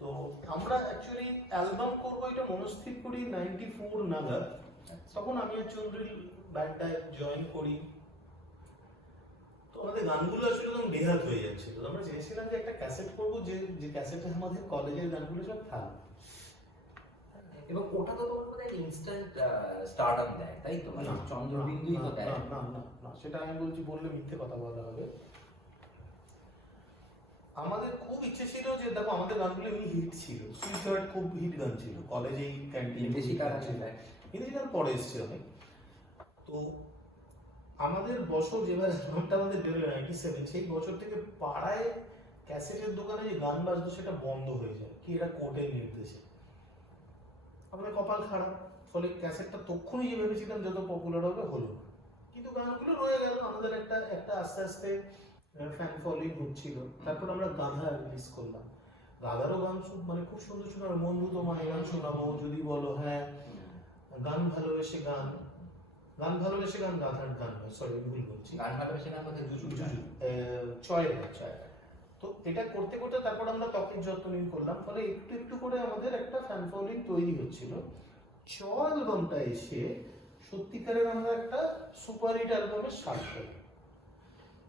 তো আমরা অ্যাকচুয়ালি অ্যালবাম করবো এটা মনস্থির করি 94 নাগাদ। তখন আমি আর চন্দ্রিল ব্যান্ডটায় জয়েন করি। তো আমাদের গানগুলো আসলে তখন বেহাত হয়ে যাচ্ছিল। তো আমরা চেয়েছিলাম যে একটা ক্যাসেট করবো, যে ক্যাসেটে আমাদের কলেজের গানগুলো সব থাকবে। এবং ওটা তো তোমার বোধহয় ইনস্ট্যান্ট স্টারডাম দেয়, তাই তো? মানে চন্দ্রবিন্দুই তো দেয়। না না না, সেটা আমি বলছি, বললে মিথ্যে কথা বলা হবে। আমাদের খুব ইচ্ছে ছিল যে দেখো আমাদের গানগুলো এমনি হিট ছিল, সুইট হার্ট খুব হিট গান ছিল কলেজেই, ক্যান্টিনে বেশি গান ছিল, হিন্দি গান পরে এসছে অনেক। তো আমাদের বছর যেবার অ্যালবামটা আমাদের বেরোলো 97, সেই বছর থেকে পাড়ায় ক্যাসেটের দোকানে যে গান বাজতো সেটা বন্ধ হয়ে যায়, কি এটা কোর্টের নির্দেশে। আমাদের কপাল খারাপ, ফলে ক্যাসেটটা তখনই যে ভেবেছিলাম যত পপুলার হবে হলো, কিন্তু গানগুলো রয়ে গেল। আমাদের একটা একটা আস্তে আস্তে ফ্যান ফলোইং হচ্ছিল। তারপর আমরা গাধা রিলিজ করলাম। গাধারও গান মানে খুব সুন্দর সুন্দর, বন্ধু তোমায় গান শোনাবো, যদি বলো হ্যাঁ, গান ভালোবেসে গান, গান ভালোবেসে গান গাধার গান নয়, সরি ভুল বলছি, গান ভালোবেসে গান বলতে জুজু চয়ের গান। তো এটা করতে করতে তারপর আমরা ত্বকের যত্ন নিন করলাম, ফলে একটু একটু করে আমাদের একটা ফ্যান ফলোইং তৈরি হচ্ছিল। চ অ্যালবামটা এসে সত্যিকারের আমরা একটা সুপারহিট অ্যালবামের স্বাদ পাই।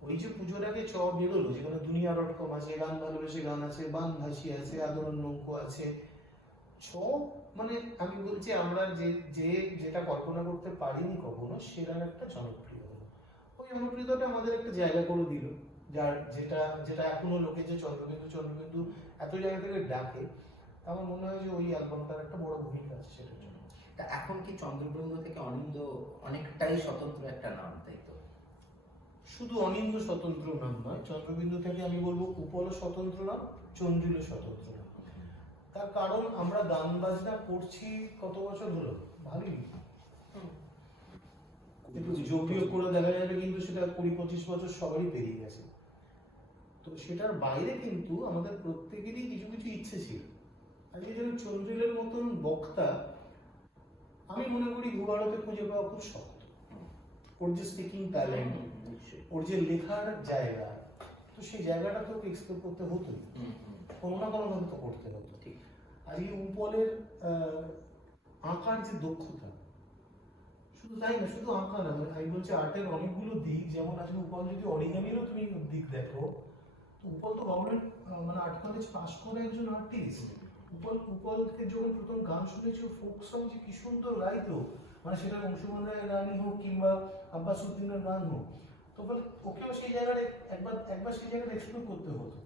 ওই যে পুজোর আগে চ বেরোলো, যেখানে দুনিয়া .com আছে, গান ভালোবেসে গান আছে, বান ভাসি আছে, আদরণ নৌক আছে, ছ মানে আমি বলছি আমরা যেটা কল্পনা করতে পারিনি কখনো, সেটার একটা জনপ্রিয় হলো। ওই জনপ্রিয়তাটা আমাদের একটা জায়গা করে দিল, যার যেটা যেটা এখনো লোকে যে চন্দ্রবিন্দু চন্দ্রবিন্দু এত জায়গা থেকে ডাকে। আমার মনে হয় যে ওই অ্যালবামটার একটা বড় ভূমিকা আছে সেটার জন্য। তা এখন কি চন্দ্রবিন্দু থেকে অনিন্দ অনেকটাই স্বতন্ত্র একটা নাম, তাই তো? শুধু অনিন্দ স্বতন্ত্র নাম নয়, চন্দ্রবিন্দু থেকে আমি বলবো উপলও স্বতন্ত্র নাম, চন্দ্রিলও স্বতন্ত্র নাম। তার কারণ আমরা গান বাজনা করছি কত বছর হলো ভাবিনি, একটু যোগ বিয়োগ করে দেখা যাবে, কিন্তু সেটা 20-25 বছর সবারই পেরিয়ে গেছে। তো সেটার বাইরে কিন্তু আমাদের প্রত্যেকেরই কিছু কিছু ইচ্ছে ছিল। আজকে যেন চন্দ্রিলের মতন বক্তা আমি মনে করি ভূভারতে খুঁজে পাওয়া খুব শক্ত। ওর যে স্পিকিং ট্যালেন্ট, ওর যে লেখার জায়গা, তো সেই জায়গাটা তো এক্সপ্লোর করতে হতো, কোনো না কোনো ভাবে তো করতে হতো। ঠিক। আজকে উপলের আঁকার যে দক্ষতা, শুধু তাই না, শুধু আঁকা না, আমি বলছি আর্টের অনেকগুলো দিক। যেমন আজকে উপল যদি অরিগামিরও তুমি দিক দেখো, তো উপল তো গভর্নমেন্ট মানে আর্ট কলেজ পাস করে একজন আর্টিস্ট। উপলকে যখন প্রথম গান শুনেছি, ফোক সং যে কি সুন্দর গাইতো, মানে সেটা অংশুমান রায়ের গানই হোক কিংবা আব্বাস উদ্দিনের গান হোক, তো বলে ওকেও সেই জায়গায় একবার সেই জায়গাটা এক্সপ্লোর করতে হতো।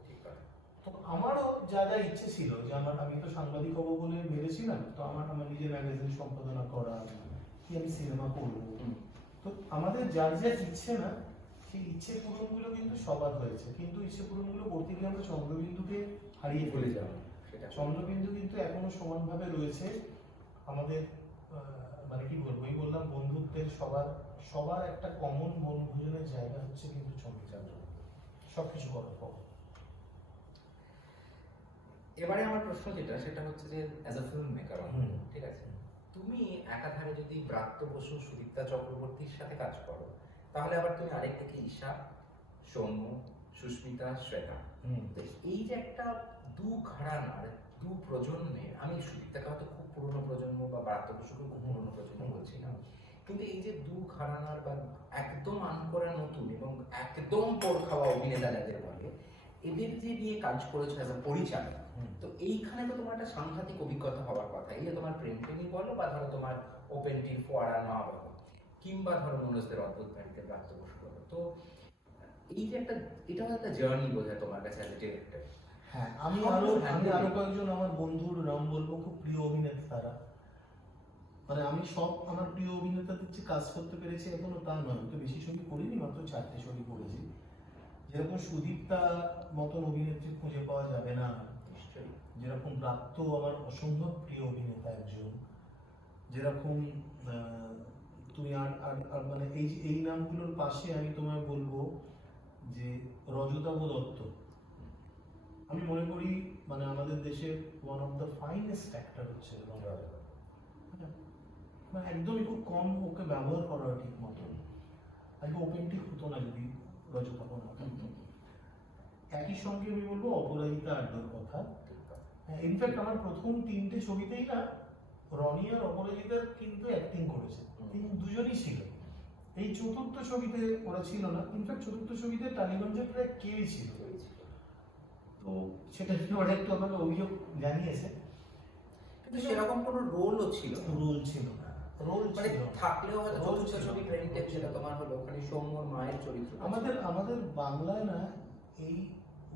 তো আমারও যা যা ইচ্ছে ছিল, যে আমি তো সাংবাদিক হবো বলে ভেবেছিলাম, তো আমার নিজের ম্যাগাজিন সম্পাদনা করা, কি আমি সিনেমা করবো, তো আমাদের যার যার ইচ্ছে না, সেই ইচ্ছে পূরণগুলো কিন্তু সবার হয়েছে। কিন্তু ইচ্ছে পূরণগুলো করতে গিয়ে আমরা চন্দ্রবিন্দুকে হারিয়ে ফেলে যাব। চন্দ্রবিন্দু কিন্তু এখনো সমানভাবে রয়েছে আমাদের, মানে কি বলবো, এই বললাম বন্ধুত্বের সবার একটা কমন বনভোজনের জায়গা হচ্ছে কিন্তু চন্দ্রচন্দ্র, সবকিছু করার পর। এবারে আমার প্রশ্ন যেটা, সেটা হচ্ছে যে অ্যাজ আ ফিল্ম মেকার, ঠিক আছে, তুমি একাধারে যদি ব্রাত্য বসু, সুদীপ্তা চক্রবর্তীর সাথে কাজ করো, তাহলে আবার তুমি আরেকদিকে ঈশা, সৌম্য, সুস্মিতা, শ্রেতা, এই যে একটা দু ঘরানার দু প্রজন্মের, আমি সুদীপ্তাকে হয়তো খুব পুরনো প্রজন্ম বা ব্রাত্য বসুকে খুব পুরনো প্রজন্ম বলছিলাম, কিন্তু এই যে দু ঘরানার বা একদম আনকরা নতুন এবং একদম পোড় খাওয়া অভিনেতা যাদের বলে, এদের যে নিয়ে কাজ করেছো অ্যাজ আ পরিচালক, তো এইখানে তো তোমার একটা সাংঘাতিক অভিজ্ঞতা হওয়ার কথা। এই যে তোমার প্রেম প্রেমী বলো, বা ধরো তোমার ওপেন টি ফোয়ারা মা বলো, কিংবা ধরো মনোজদের অদ্ভুত বাড়িতে ব্রাত্য বসু বলো, তো এই যে একটা, এটাও একটা জার্নি বোঝায় তোমার কাছে অ্যাজ এ ডিরেক্টর। হ্যাঁ, আমি আরো কয়েকজন আমার বন্ধুর নাম বলবো, খুব প্রিয় অভিনেতা তারা। মানে আমি সব আমার প্রিয় অভিনেতাদের যে কাজ করতে পেরেছি এখনো তা নয়, তো বেশি ছবি করিনি, মাত্র 4টে ছবি করেছি। যেরকম সুদীপ্তা মতন অভিনেত্রী খুঁজে পাওয়া যাবে না, যেরকম ব্রাত্য আমার অসম্ভব প্রিয় অভিনেতা একজন, যেরকম তুমি আর মানে এই নামগুলোর পাশে আমি তোমায় বলবো যে রজতাভ দত্ত, আমি মনে করি মানে আমাদের দেশের one of the finest actor হচ্ছে মানে একদমই খুব কম ওকে ব্যবহার করা হয় ঠিক মতো। আজকে ওপেন ঠিক হতো না যদি রজতাভ না থাকতো। একই সঙ্গে আমি বলবো অপরাজিতা আড্ডার কথা, ইনফ্যাক্ট আমার প্রথম 3টে ছবিতেই না রনি আর অপরাজিতার কিন্তু অ্যাক্টিং করেছে, তিনি দুজনই ছিল। এই চতুর্থ ছবিতে ওরা ছিল না, ইনফ্যাক্ট চতুর্থ ছবিতে টালিগঞ্জের প্রায় কেউই ছিল। তো সেটা নিয়ে ওরা একটু আমাকে অভিযোগ জানিয়েছে, কিন্তু সেরকম কোনো রোলও ছিল না। রোল ছিল না, রোল মানে ছিল থাকলেও হয়তো রোল চতুর্থ ছিল। ছবি ট্রেনিং যেটা তোমার হলো ওখানে সৌম্যর মায়ের চরিত্র আমাদের বাংলায় না এই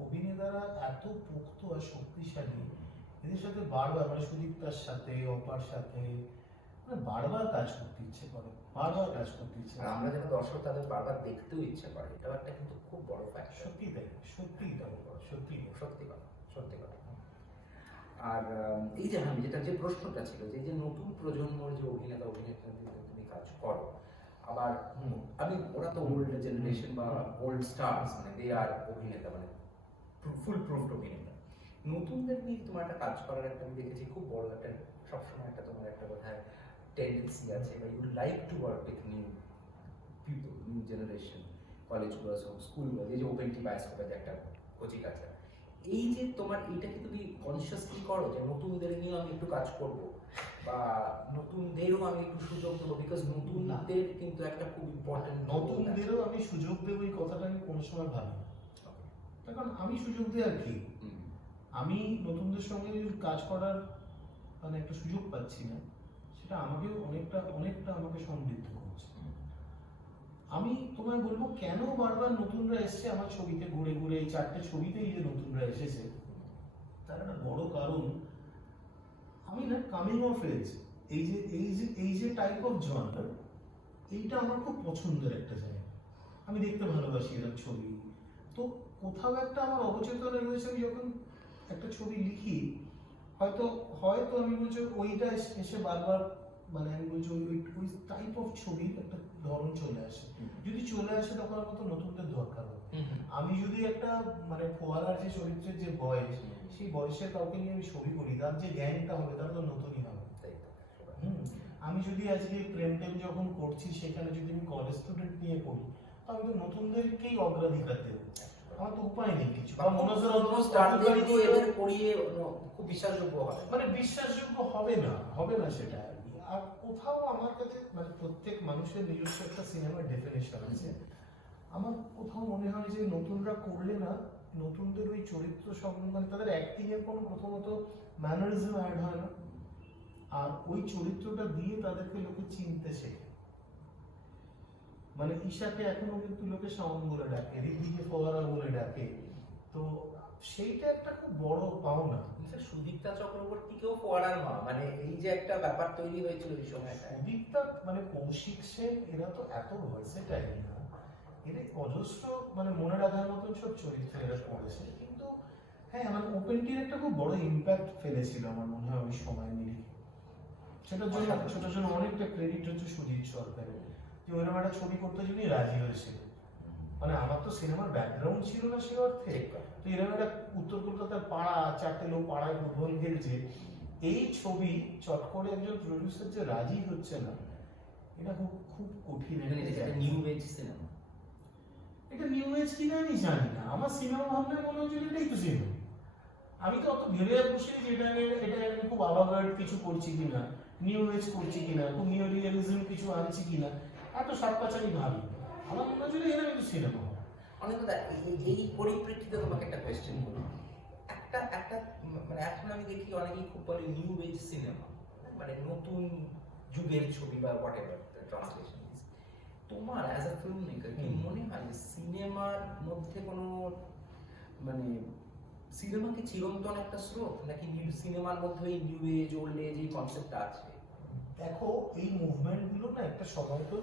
অভিনেতারা এত পোক্ত আর শক্তিশালী, এদের সাথে বারবার মানে সুদীপ্তার সাথে অপার সাথে মানে বারবার কাজ করতে ইচ্ছে করে, বারবার কাজ করতে ইচ্ছে আর করে। আমরা যেন দর্শক তাদের বারবার দেখতেও ইচ্ছে করে, এটাও একটা কিন্তু খুব বড় ফ্যাক্টর। সত্যি তাই, সত্যি তাই, সত্যি সত্যি কথা, সত্যি কথা। আর এই যে আমি যেটা যে প্রশ্নটা ছিল যে নতুন প্রজন্মর যে অভিনেতা অভিনেত্রীদের তুমি কাজ করো, আবার আমি ওরা তো ওল্ড জেনারেশন বা ওল্ড স্টার্স, মানে দে আর অভিনেতা, মানে ফুল প্রুফড অভিনেতা। নতুনদের নিয়ে তোমার একটা কাজ করার একটা আমি দেখেছি খুব বড় একটা সবসময় একটা তোমার একটা কোথায় টেন্ডেন্সি আছে, বা you like to work with new people, new generation, college girls হোক, স্কুল গার্লস, এই যে ওপেন টি বায়োস্কোপের একটা কোচিং আছে, এই যে তোমার এইটা কি তুমি কনসিয়াসলি করো যে নতুনদের নিয়ে আমি একটু কাজ করব, বা নতুনদেরও আমি একটু সুযোগ দেবো, বিকজ নতুনদের কিন্তু একটা খুব ইম্পর্টেন্ট নতুনদেরও আমি সুযোগ দেবো, এই কথাটা আমি কোনো সময় ভাবি না। কারণ আমি সুযোগ দিই আর কি, আমি নতুনদের সঙ্গে কাজ করার মানে একটা সুযোগ পাচ্ছি না, সেটা আমাকেও অনেকটা আমাকে সমৃদ্ধ করছে। আমি তোমায় বলবো কেন বারবার নতুনরা এসছে আমার ছবিতে, ঘুরে ঘুরে এই 4টে ছবিতেই যে নতুনরা এসেছে তার একটা বড় কারণ আমি না কামিং অফ এজ, এই যে টাইপ অফ জনরার, এইটা আমার খুব পছন্দের একটা জায়গা, আমি দেখতে ভালোবাসি এরকম ছবি। তো কোথাও একটা আমার অবচেতনে রয়েছে, আমি যখন একটা ছবি লিখি হয়তো আমি বলছি ওইটা এসে বারবার মানে আমি বলছি ওই টাইপ অফ ছবির একটা ধরন চলে আসে, যদি চলে আসে তখন আমার তো নতুনদের দরকার হবে। আমি যদি একটা মানে ফোয়ারার যে চরিত্রের যে বয়স, সেই বয়সের কাউকে নিয়ে আমি ছবি করি, তার যে জ্ঞানটা হবে তার তো নতুনই হবে। আমি যদি আজকে প্রেম যখন করছি সেখানে যদি আমি কলেজ স্টুডেন্ট নিয়ে করি, তো আমি তো নতুনদেরকেই অগ্রাধিকার দেবো, আমার তো উপায় নেই কিছু। খুব বিশ্বাসযোগ্য হয়, মানে বিশ্বাসযোগ্য হবে না সেটা। আর কোথাও আমার কাছে মানে প্রত্যেক মানুষের নিজস্ব একটা সিনেমার ডেফিনেশন আছে, আমার কোথাও মনে হয় যে নতুনরা করলে না, নতুনদের ওই চরিত্র সব মানে তাদের অ্যাক্টিং এর কোনো প্রথমত ম্যানারিজম অ্যাড হয় না, আর ওই চরিত্রটা দিয়ে তাদেরকে লোকে চিনতে শেখে। মানে ঈশাকে এখনো কিন্তু লোকে শাওন বলে ডাকে, রিদিকে ফোয়ারা বলে ডাকে, তো সেইটা একটা খুব বড় পাওনা। সুদীপ্তা চক্রবর্তীকেও ফোয়ারার মা, মানে এই যে একটা ব্যাপার তৈরি হয়েছিল এই সময়টা। সুদীপ্তা মানে কৌশিক সেন, এরা তো এত ভার্সেটাইল না, এরা অজস্র মানে মনে রাখার মতন সব চরিত্র এরা করেছে। কিন্তু হ্যাঁ, আমার ওপেন টির একটা খুব বড় ইম্প্যাক্ট ফেলেছিল আমার মনে হয় ওই সময় মিলে। সেটার জন্য অনেকটা ক্রেডিট হচ্ছে সুজিত সরকারের, যে ওইরকম একটা ছবি করতে যদি রাজি হয়েছিল। মানে আমার তো সিনেমার ব্যাকগ্রাউন্ড ছিল না সে অর্থে, তো এরকম একটা উত্তর কলকাতার পাড়া, 4টে লোক পাড়ায় ফুটবল খেলছে, এই ছবি চট করে একজন প্রডিউসার যে রাজি হচ্ছে না, এটা খুব কঠিন। নিউ এজ সিনেমা, এটা নিউ এজ কিনা আমি জানি না, আমার সিনেমা ভাবলে মনে হচ্ছে এটাই তো সিনেমা। আমি তো অত ভেবে বসে যে এটা আমি খুব আভাগার্ড কিছু করছি কিনা, নিউ এজ করছি কিনা, খুব নিউ রিয়েলিজম কিছু আনছি কিনা, এত সাতপাঁচ আমি ভাবি। আমার মনে হচ্ছে এটা কিন্তু সিনেমা। অনেক এই পরিপ্রেক্ষিতে তোমাকে একটা কোয়েশ্চেন করি, একটা মানে এখন আমি দেখি অনেকেই খুব বলে নিউ এজ সিনেমা, মানে নতুন যুগের ছবি বা হোয়াট এভার ট্রান্সলেশন। তোমার অ্যাজ আ ফিল্ম মেকার কি মনে হয় যে সিনেমার মধ্যে কোনো মানে সিনেমা কি চিরন্তন একটা স্রোত, নাকি সিনেমার মধ্যে এই নিউ এজ ওল্ড এজ এই কনসেপ্টটা আছে? দেখো, এই মুভমেন্ট গুলো না একটা সময় তো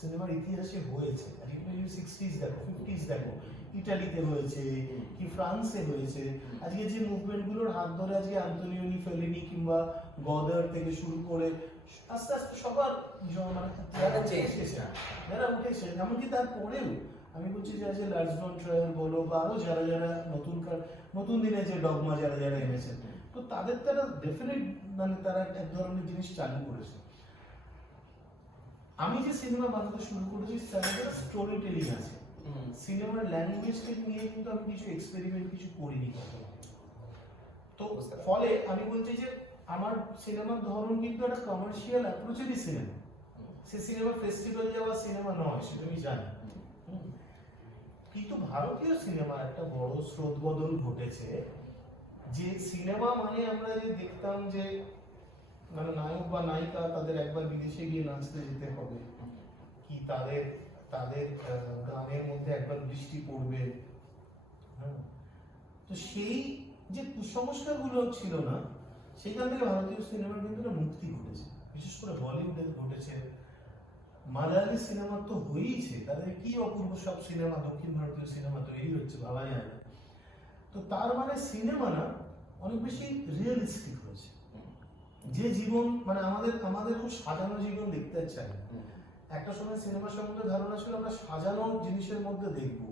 সিনেমার ইতিহাসে হয়েছে। আজকে তুমি 60s দেখো, 50s দেখো, ইটালিতে হয়েছে কি ফ্রান্সে হয়েছে। আজকে যে মুভমেন্ট গুলোর হাত ধরে আজকে আন্তোনিওনি, ফেলিনি কিংবা গদার থেকে শুরু করে আস্তে আস্তে সবার মানে যারা উঠেছে, এমনকি তারপরেও আমি বলছি যে আজকে লার্জ ভন ট্রায়াল বলো বা আরো যারা নতুন দিনে যে ডগমা যারা এনেছে, তো তাদের তারা ডেফিনেট মানে তারা এক ধরনের জিনিস চালু করেছে। আমি যে সিনেমা বানাতে শুরু করেছি তাদের স্টোরি টেলিং আছে, সিনেমার ল্যাঙ্গুয়েজকে নিয়ে কিন্তু আমি কিছু এক্সপেরিমেন্ট কিছু করিনি কখনো। তো বুঝতে পারছি। ফলে আমি বলছি যে আমার সিনেমার ধরন কিন্তু একটা কমার্শিয়াল অ্যাপ্রোচেরই সিনেমা, সে সিনেমা ফেস্টিভ্যাল যাওয়া সিনেমা নয়, সেটা আমি জানি। হুম। কিন্তু ভারতীয় সিনেমা একটা বড় স্রোত বদল ঘটেছে, যে সিনেমা মানে আমরা যে দেখতাম যে মানে নায়ক বা নায়িকা তাদের একবার বিদেশে গিয়ে নাচতে যেতে হবে, কি তাদের তাদের গানের মধ্যে একবার বৃষ্টি পড়বে, হ্যাঁ। তো সেই যে কুসংস্কারগুলো ছিল না, সেখান থেকে ভারতীয় সিনেমার কিন্তু একটা মুক্তি ঘটেছে, বিশেষ করে বলিউডে ঘটেছে। মালায়ালি সিনেমা তো হয়েইছে, তাদের কি অপূর্ব সব সিনেমা, দক্ষিণ ভারতীয় সিনেমা তৈরি হচ্ছে ভাবা যায় না। তো তার মানে সিনেমা না অনেক বেশি রিয়েলিস্টিক হয়েছে, যে জীবন মানে আমাদের আমাদের খুব সাজানো জীবন দেখতে চাই। একটা সময় সিনেমা সম্বন্ধে ধারণা ছিল আমরা সাজানো জিনিসের মধ্যে দেখবো,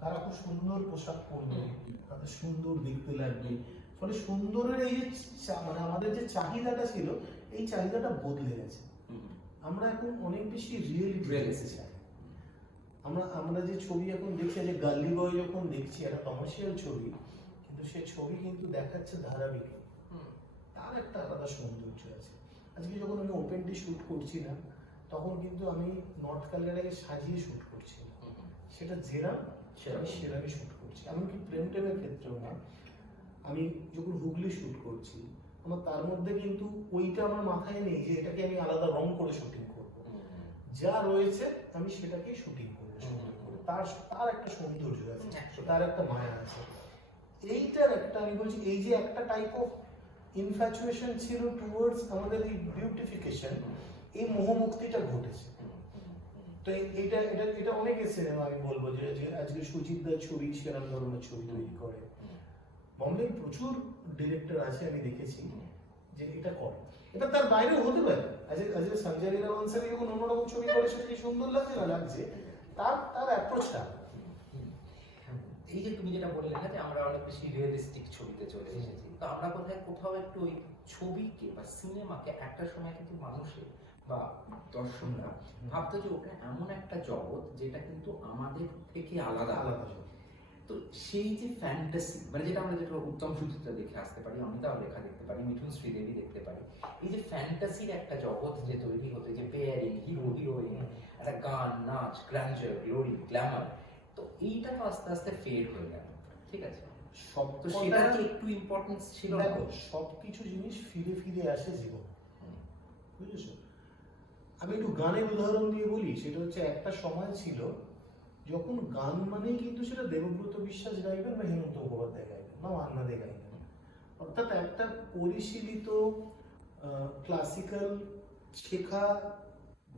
তারা খুব সুন্দর পোশাক পরবে, তাদের সুন্দর দেখতে লাগবে, ফলে সুন্দরের এই যে মানে আমাদের যে চাহিদাটা ছিল, এই চাহিদাটা বদলে গেছে। আমরা এখন অনেক বেশি রিয়েলিটি চাই। আমরা আমরা যে ছবি এখন দেখছি, যে গালি বয় যখন দেখছি একটা কমার্শিয়াল ছবি, কিন্তু সে ছবি কিন্তু দেখাচ্ছে ধারাবাহিক, তার একটা আলাদা সৌন্দর্য আছে। আজকে যখন আমি ওপেনটি শুট করছি না, তখন কিন্তু আমি নর্থ ক্যালকাটাকে সাজিয়ে শুট করছি না, সেটা যেরাম আমি সেরামই শুট করছি। এমনকি প্রেম টেমের ক্ষেত্রেও না, আমি যখন হুগলি শুট করছি, আমার তার মধ্যে কিন্তু ওইটা আমার মাথায় নেই যে এটাকে আমি আলাদা রং করে শুটিং করব, যা রয়েছে আমি সেটাকেই শুটিং করবো সুন্দর করে। তার তার একটা সৌন্দর্য আছে, তার একটা মায়া আছে। এইটার একটা আমি বলছি, এই যে একটা টাইপ অফ ইনফ্যাচুয়েশন ছিল টুয়ার্ডস আমাদের এই বিউটিফিকেশন, এই মোহমুক্তিটা ঘটেছে। তো এটা এটা এটা অনেকের সিনেমা আমি বলবো যে যে আজকে সুজিত দার ছবি সেরকম ধরনের ছবি তৈরি করে। বম্বে প্রচুর ডিরেক্টর আছে আমি দেখেছি যে এটা করে, এটা তার বাইরেও হতে পারে। আজকে আজকে সঞ্জয় লীলা বনসালি যখন অন্যরকম ছবি করে, সেটা কি সুন্দর লাগছে না লাগছে, তার তার অ্যাপ্রোচটা। এই যে তুমি যেটা বললে না যে আমরা অনেক বেশি রিয়েলিস্টিক ছবিতে চলে এসেছি, তো আমরা কোথাও একটু ওই ছবিকে বা সিনেমাকে একটা সময় কিন্তু মানুষের বা দর্শকরা ভাবতো যে ওটা এমন একটা জগৎ যেটা কিন্তু আমাদের থেকে আলাদা আলাদা। তো সেই যে ফ্যান্টাসি, মানে যেটা আমরা যেটা উত্তম সুচিত্রা দেখে আসতে পারি, অমিতাভ লেখা দেখতে পারি, মিঠুন শ্রীদেবী দেখতে পারি, এই যে ফ্যান্টাসির একটা জগৎ যে তৈরি হতো, যে পেয়ারিং, হিরো হিরোইন, একটা গান, নাচ, গ্র্যান্ডার, গ্লোরি, গ্ল্যামার, তো এইটা তো আস্তে আস্তে ফেড হয়ে গেল, ঠিক আছে? সব তো সেটা কি একটু ইম্পর্টেন্স ছিল না? দেখো, সবকিছু জিনিস ফিরে ফিরে আসে জীবন, বুঝেছো? আমি একটু গানের উদাহরণ দিয়ে বলি, সেটা হচ্ছে একটা সময় ছিল যখন গান মানেই কিন্তু সেটা দেবব্রত বিশ্বাস গাইবেন বা হেমন্ত মুখোপাধ্যায় গাইবেন বা মান্না দে গাইবেন, অর্থাৎ একটা পরিশীলিত ক্লাসিক্যাল শেখা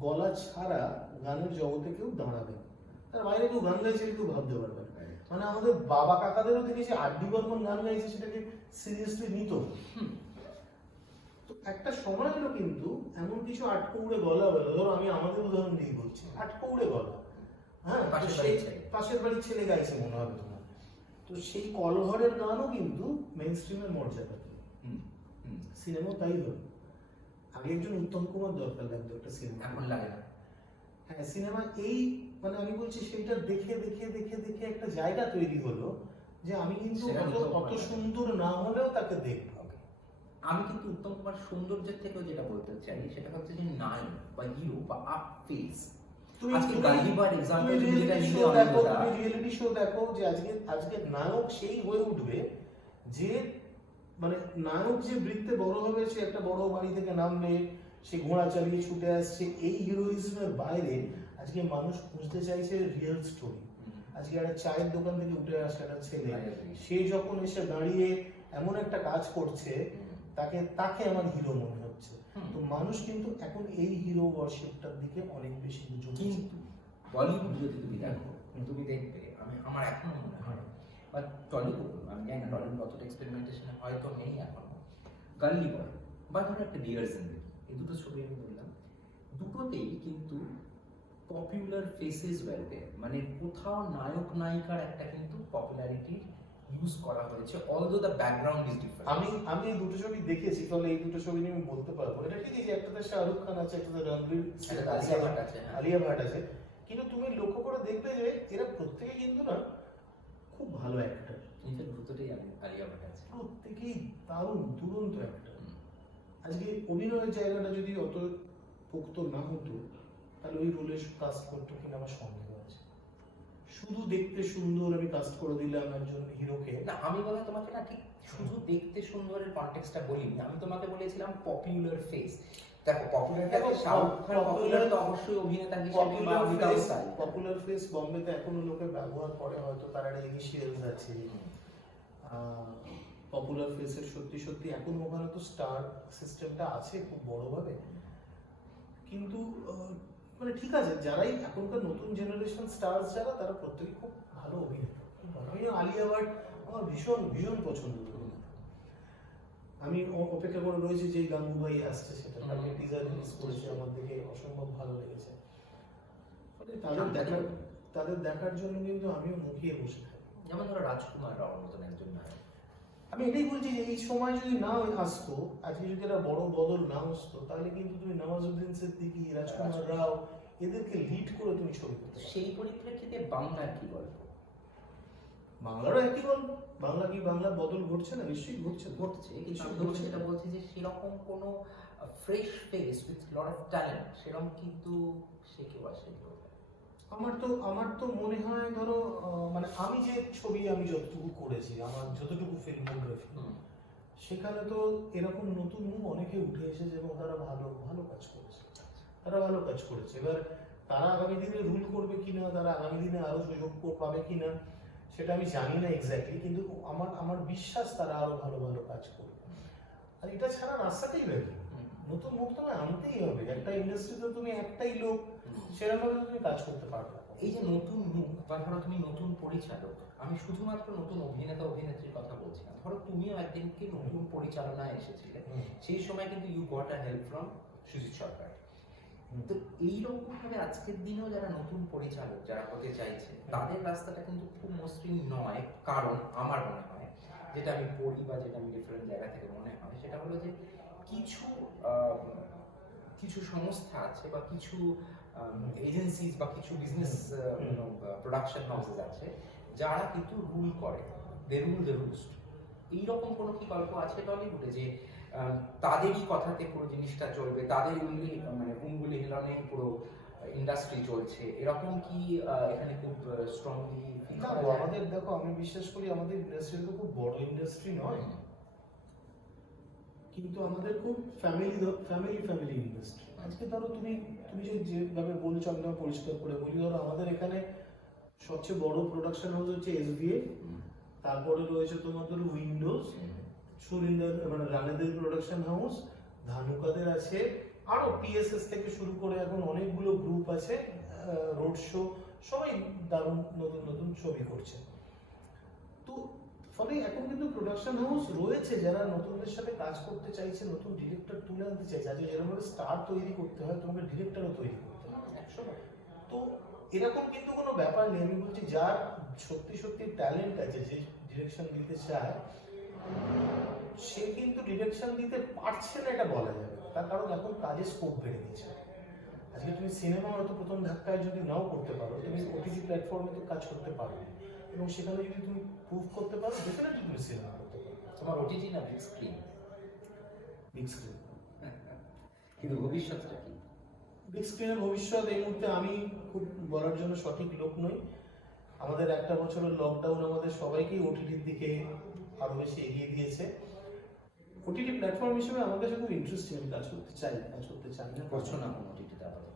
গলা ছাড়া গানের জগতে কেউ দাঁড়াবে না, তার বাইরে কেউ গান গাইছে কেউ ভাবতে পারবে না। মানে আমাদের বাবা কাকাদেরও দেখেছি আর.ডি. বর্মন গান গাইছে, সেটাকে সিরিয়াসলি নিত। তো একটা সময় হলো কিন্তু এমন কিছু আটকৌড়ে গলা হলো, ধরো আমি আমাদের উদাহরণ দিয়ে বলছি, আটকৌড়ে গলা, হ্যাঁ, পাশের বাড়ির ছেলে গাইছে মনে হবে তোমার, তো সেই কলঘরের গানও কিন্তু মেইন স্ট্রিমের মর্যাদা পেল। সিনেমাও তাই হলো, আগে একজন উত্তম কুমার দরকার লাগতো একটা সিনেমা, এখন লাগে না। হ্যাঁ, সিনেমা এই মানে আমি বলছি সেইটা দেখে দেখে দেখে দেখে একটা জায়গা তৈরি হলো যে আমি কিন্তু অত সুন্দর না হলেও তাকে দেখবো। আমি কিন্তু উত্তম কুমার সৌন্দর্যের থেকেও যেটা বলতে চাই, সেটা হচ্ছে যে নায়ক বা হিরো বা আপ ফেস। আজকে গালিবার এক্সাম্পল যেটা নিলে দেখো, তুমি রিয়েলিটি শো দেখো, যে আজকে আজকে নায়ক সেই হয়ে উঠবে যে মানে নায়ক যে বৃত্তে বড় হবে, সে একটা বড় বাড়ি থেকে নামবে, সে ঘোড়া চালিয়ে ছুটে আসছে, এই হিরোইজমের বাইরে আজকে মানুষ খুঁজতে চাইছে রিয়েল স্টোরি। আজকে একটা চায়ের দোকান থেকে উঠে আসে একটা ছেলে, সে যখন এসে দাঁড়িয়ে এমন একটা কাজ করছে, তাকে তাকে আমার হিরো মনে হচ্ছে। তো মানুষ কিন্তু এখন এই হিরো ওয়ার্শিপটার দিকে অনেক বেশি ঝুঁকছে। কিন্তু বলিউড যদি তুমি দেখো, তুমি দেখবে, আমার এখনো মনে হয়, বা টলিউড, আমি জানি না টলিউড অতটা এক্সপেরিমেন্টেশন হয়তো নেই এখনো, গার্লি বয় বা ধরো একটা ডিয়ার জিন্দেগি, এই দুটো ছবি আমি বললাম, দুটোতেই কিন্তু পপুলার ফেসেস ওয়্যার দেয়ার, মানে কোথাও নায়ক নায়িকার একটা কিন্তু পপুলারিটি ইউজ করা হয়েছে, although the background is different. আমি এই দুটো ছবি দেখেছি, ফলে এই দুটো ছবি নিয়ে আমি বলতে পারবো। এটা ঠিকই যে একটাতে শাহরুখ খান আছে, একটাতে রণবীর আলিয়া ভাট আছে, কিন্তু তুমি লক্ষ্য করে দেখবে যে এরা প্রত্যেকে কিন্তু না খুব ভালো অ্যাক্টর, ইনফ্যাক্ট দুটোতেই আলিয়া ভাট আছে। প্রত্যেকেই দারুণ দুরন্ত অ্যাক্টর। আজকে অভিনয়ের জায়গাটা যদি অত পোক্ত না হতো তাহলে ওই রোলে কাস্ট করতো কিনা আমার সন্দেহ আছে। শুধু দেখতে সুন্দর আমি কাস্ট করে দিলাম একজন হিরোকে। না, আমি বলা তোমাকে না ঠিক শুধু দেখতে সুন্দরের কনটেক্সটটা বলিনি, আমি তোমাকে বলেছিলাম পপুলার ফেস। দেখো পপুলারটা শাহরুখ খান পপুলার তো অবশ্যই অভিনেতা হিসেবে বা without style। পপুলার ফেস বম্বেতে এখনো লোকে ব্যবহার করে, হয়তো তার একটা ইনিশিয়ালস আছে। পপুলার ফেসের সত্যি সত্যি এখন ওখানে তো স্টার সিস্টেমটা আছে খুব বড়ভাবে, কিন্তু মানে ঠিক আছে, যারাই এখনকার নতুন জেনারেশন স্টার্স যারা, তারা প্রত্যেকে খুব ভালো অভিনেতা। আমি আলিয়া ভাট আমার ভীষণ ভীষণ পছন্দ করি। আমি অপেক্ষা করে রয়েছি যে গাঙ্গুবাই আসছে, সেটা আমি টিজার রিলিজ করেছি, আমার দেখে অসম্ভব ভালো লেগেছে। ফলে তাদের দেখার জন্য কিন্তু আমিও মুখিয়ে বসে থাকি। যেমন ধরো রাজকুমার রাওর মতন একজন নায়ক। আমি এটাই বলছি যে এই সময় যদি না আসতো, আজকে যদি একটা বড় বদল না আসতো, তাহলে কিন্তু তুমি নওয়াজুদ্দিন সিদ্দিকী, রাজকুমার রাও এদেরকে লিড করে তুমি ছবি করতে। সেই পরিপ্রেক্ষিতে বাংলার কি গল্প? বাংলারও একই গল্প। বাংলা বদল ঘটছে না? নিশ্চয়ই ঘটছে। কিন্তু আমি তোমাকে যেটা বলছি যে সেরকম কোনো fresh face with lot of talent সেরকম কিন্তু সে কেউ আসে। আমার তো মনে হয়, ধরো মানে আমি যে ছবি আমি যতটুকু করেছি, আমার যতটুকু ফিল্মোগ্রাফি, সেখানে তো এরকম নতুন মুখ অনেকে উঠে এসেছে এবং তারা ভালো কাজ করেছে। এবার তারা আগামী দিনে রুল করবে কিনা, তারা আগামী দিনে আরো সুযোগ পাবে কিনা, সেটা আমি জানি না এক্স্যাক্টলি, কিন্তু আমার বিশ্বাস তারা আরো ভালো কাজ করবে। আর এটা ছাড়া রাস্তাটাই বের, নতুন মুখ তোমায় আনতেই হবে। একটা ইন্ডাস্ট্রিতে তুমি একটাই লোক, সেরকম তুমি কাজ করতে পারবে। এই যে নতুন মুখ বা ধরো তুমি নতুন পরিচালক, আমি শুধুমাত্র নতুন অভিনেতা অভিনেত্রীর কথা বলছি না, ধরো তুমিও একদিনকে নতুন পরিচালনায় এসেছিলে, সেই সময় কিন্তু you got a help from Sujit Sarkar. তো এইরকম ভাবে আজকের দিনেও যারা নতুন পরিচালক যারা হতে চাইছে, তাদের রাস্তাটা কিন্তু খুব মসৃণ নয়। কারণ আমার মনে হয়, যেটা আমি পড়ি বা যেটা আমি ডিফারেন্ট জায়গা থেকে মনে হয়, সেটা হলো যে কিছু সংস্থা আছে বা কিছু এজেন্সিজ বা কিছু বিজনেস প্রোডাকশন হাউসেস আছে যারা কিন্তু রুল করে, দে রুল দ্য রুস্ট। এইরকম কোনো কি গল্প আছে টলিউডে যে তাদেরই কথাতে পুরো জিনিসটা চলবে, তাদের উঙ্গুলি হিলনে পুরো ইন্ডাস্ট্রি চলছে, এরকম কি এখানে খুব স্ট্রংলি ফিল করা যায়? আমাদের দেখো, আমি বিশ্বাস করি আমাদের ইন্ডাস্ট্রি তো খুব বড় ইন্ডাস্ট্রি নয়, কিন্তু আমাদের খুব ফ্যামিলি ইন্ডাস্ট্রি। আজকে ধরো তুমি যেভাবে বলছো, আমি পরিষ্কার করে বলি, ধরো আমাদের এখানে সবচেয়ে বড় প্রোডাকশন হাউস হচ্ছে এসভিএফ, তারপরে রয়েছে তোমাদের উইন্ডোজ, সুরিন্দার মানে রানেদের প্রোডাকশন হাউস, ধানুকাদের আছে, আরো পিএসএস থেকে শুরু করে এখন অনেকগুলো গ্রুপ আছে, রোড শো, সবাই দারুণ নতুন ছবি করছে। তো ফলে এখন কিন্তু প্রোডাকশন হাউস রয়েছে যারা নতুনদের সাথে কাজ করতে চাইছে, নতুন ডিরেক্টর তুলে আনতে চাইছে। আজকে যেরকম স্টার তৈরি করতে হয়, তোমাকে ডিরেক্টরও তৈরি করতে হয়। তো এরকম কিন্তু কোনো ব্যাপার নেই। আমি বলছি যার সত্যি ট্যালেন্ট আছে, যে ডিরেকশন দিতে চায়, সে কিন্তু ডিরেকশন দিতে পারছে না এটা বলা যাবে। তার কারণ এখন কাজের স্কোপ বেড়ে গেছে। আজকে তুমি সিনেমা হয়তো প্রথম ধাক্কায় যদি নাও করতে পারো, তুমি ওটিটি প্ল্যাটফর্মে তো কাজ করতে পারবে, এবং সেখানে যদি তুমি প্রুভ করতে পারো, ডেফিনেটলি তুমি সিনেমা করতে পারো। তোমার ওটিটি না বিগ স্ক্রিন? কিন্তু ভবিষ্যৎটা কি? বিগ স্ক্রিনের ভবিষ্যৎ এই মুহূর্তে আমি খুব বলার জন্য সঠিক লোক নই। আমাদের একটা বছরের লকডাউন আমাদের সবাইকেই ওটিটির দিকে আরো বেশি এগিয়ে দিয়েছে। ওটিটি প্ল্যাটফর্ম হিসেবে আমার কাছে খুব ইন্টারেস্টিং, আমি কাজ করতে চাই না। করছো না কোনো ওটিটিতে আপাতত?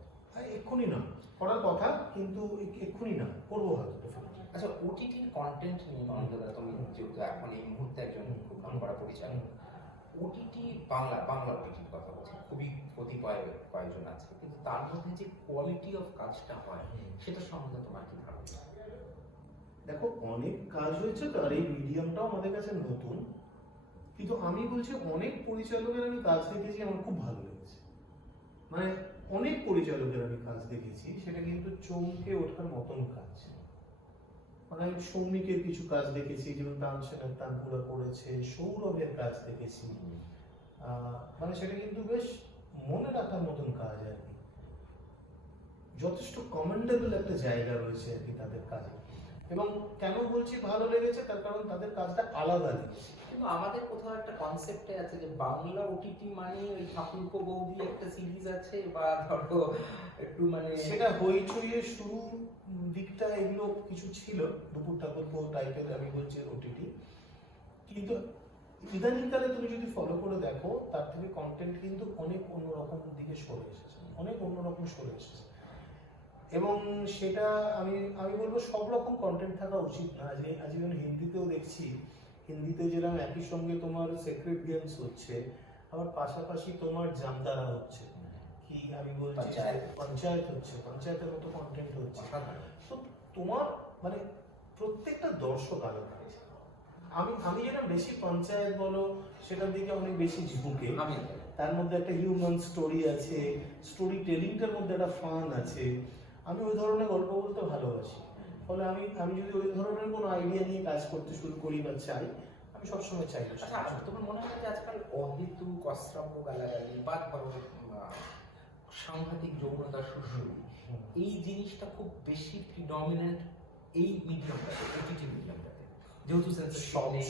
এক্ষুনি না, করার কথা, কিন্তু এক্ষুনি না, করবো হয়তো। আচ্ছা, ওটিটির কন্টেন্ট নিয়ে অন্তত তুমি যেহেতু এখন এই মুহূর্তে একজন খুব নাম করা পরিচালক, ওটিটি বাংলা ওটিটির কথা বলছি, খুবই কয়েকজন আছে, কিন্তু তার মধ্যে যে কোয়ালিটি অফ কাজটা হয় সেটা সম্বন্ধে তোমার কি ধারণা? দেখো, অনেক কাজ হয়েছে তো, আর এই মিডিয়ামটাও আমাদের কাছে নতুন, কিন্তু আমি বলছি অনেক পরিচালকের আমি কাজ দেখেছি, আমার খুব ভালো লেগেছে। মানে অনেক পরিচালকের আমি কাজ দেখেছি, সেটা কিন্তু চমকে ওঠার মতন কাজ। মানে আমি সৌমিকের কিছু কাজ দেখেছি, যেমন তানসেনের তানপুরা করেছে, সৌরভের কাজ দেখেছি, মানে সেটা কিন্তু বেশ মনে রাখার মতন কাজ আর কি। যথেষ্ট কমেন্ডেবল একটা জায়গা রয়েছে আর কি তাদের কাজে। এবং কেন বলছি ভালো লেগেছে, তার কারণ তাদের কাজটা আলাদা লেগেছে। কিন্তু আমাদের কোথাও একটা কনসেপ্টে আছে যে বাংলা ওটিটি মানে ওই ঠাকুরপো বৌদি একটা সিরিজ আছে, বা ধরো একটু মানে সেটা হইচইয়ে শুরু দিকটা এগুলো কিছু ছিল, দুপুর ঠাকুরপো টাইপের আমি বলছি ওটিটি, কিন্তু ইদানিংকালে তুমি যদি ফলো করে দেখো তার থেকে কন্টেন্ট কিন্তু অনেক অন্যরকম দিকে সরে এসেছে, অনেক অন্যরকম সরে এসেছে। এবং সেটা আমি আমি বলবো সব রকম কন্টেন্ট থাকা উচিত না। আজ যেমন হিন্দিতেও দেখছি, হিন্দিতে যেরকম একই সঙ্গে তোমার সেক্রেট গেমস হচ্ছে, আবার পাশাপাশি তোমার জামতারা হচ্ছে, কি আমি বলছি পঞ্চায়েত হচ্ছে, পঞ্চায়েতের মতো কন্টেন্ট হচ্ছে। তো তোমার মানে প্রত্যেকটা দর্শক আলাদা আছে। আমি যেটা বেশি পঞ্চায়েত বলো সেটার দিকে অনেক বেশি ঝুঁকে। তার মধ্যে একটা হিউম্যান স্টোরি আছে, স্টোরি টেলিংটার মধ্যে একটা ফান আছে। আমি ওই ধরনের গল্প বলতে ভালোবাসি, ফলে আমি যদি ওই ধরনের কোনো আইডিয়া নিয়ে কাজ করতে শুরু করি বা চাই, আমি সবসময় চাই। আচ্ছা, তোমার মনে হয় যে আজকাল অহেতুক অশ্রাব্য গালাগালি বা ধরো সাংঘাতিক যৌনতা শুরু, এই জিনিসটা খুব বেশি প্রিডমিনেন্ট এই মিডিয়ামটাতে, ওটিটি মিডিয়ামটাতে, যেহেতু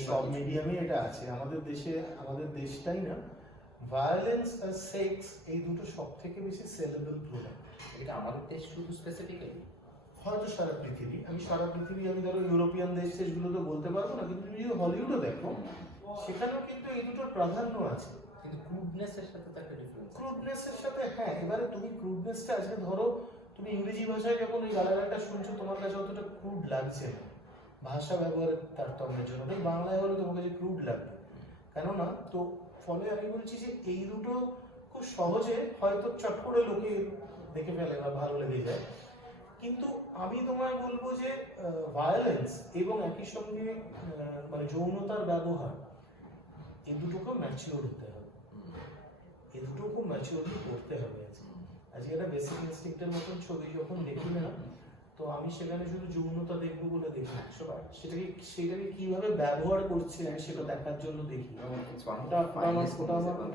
সব মিডিয়ামে এটা আছে। আমাদের দেশটাই না, ভায়োলেন্স আর সেক্স এই দুটো সব থেকে বেশি সেলেবল প্রোডাক্ট। এটা আমাদের দেশ শুধু স্পেসিফিক্যালি, হয়তো সারা পৃথিবী, আমি ধরো ইউরোপিয়ান দেশগুলো তো বলতে পারবো না, কিন্তু তুমি যদি হলিউডও দেখো সেখানেও কিন্তু এই দুটোর প্রাধান্য আছে। কিন্তু ক্রুডনেসের সাথে তো একটা ডিফারেন্স, ক্রুডনেসের সাথে, হ্যাঁ। এবারে তুমি ক্রুডনেসটা আজকে ধরো তুমি ইংরেজি ভাষায় যখন ওই গালাগালটা শুনছো, তোমার কাছে অতটা ক্রুড লাগছে না, ভাষা ব্যবহারের তারতম্যের জন্য। তাই বাংলায় হলে তোমার কাছে ক্রুড লাগবে, কেননা তো ফলে আমি বলছি যে এই দুটো খুব সহজে হয়তো চট করে লোকে দেখে ফেলে বা ভালো লেগে যায়। কিন্তু আমি তোমায় বলবো যে ভায়োলেন্স এবং একই সঙ্গে মানে যৌনতার ব্যবহার, এই দুটোকে ম্যাচিওর হতে হবে, এই দুটো খুব ম্যাচিওরলি করতে হবে। আজকে একটা বেসিক ইনস্টিংক্টের মতন ছবি যখন দেখি না, তো আমি সেখানে শুধু যৌনতা দেখবো বলে দেখি, সেটাকে কিভাবে ব্যবহার করছে আমি সেটা দেখার জন্য দেখি। ওটা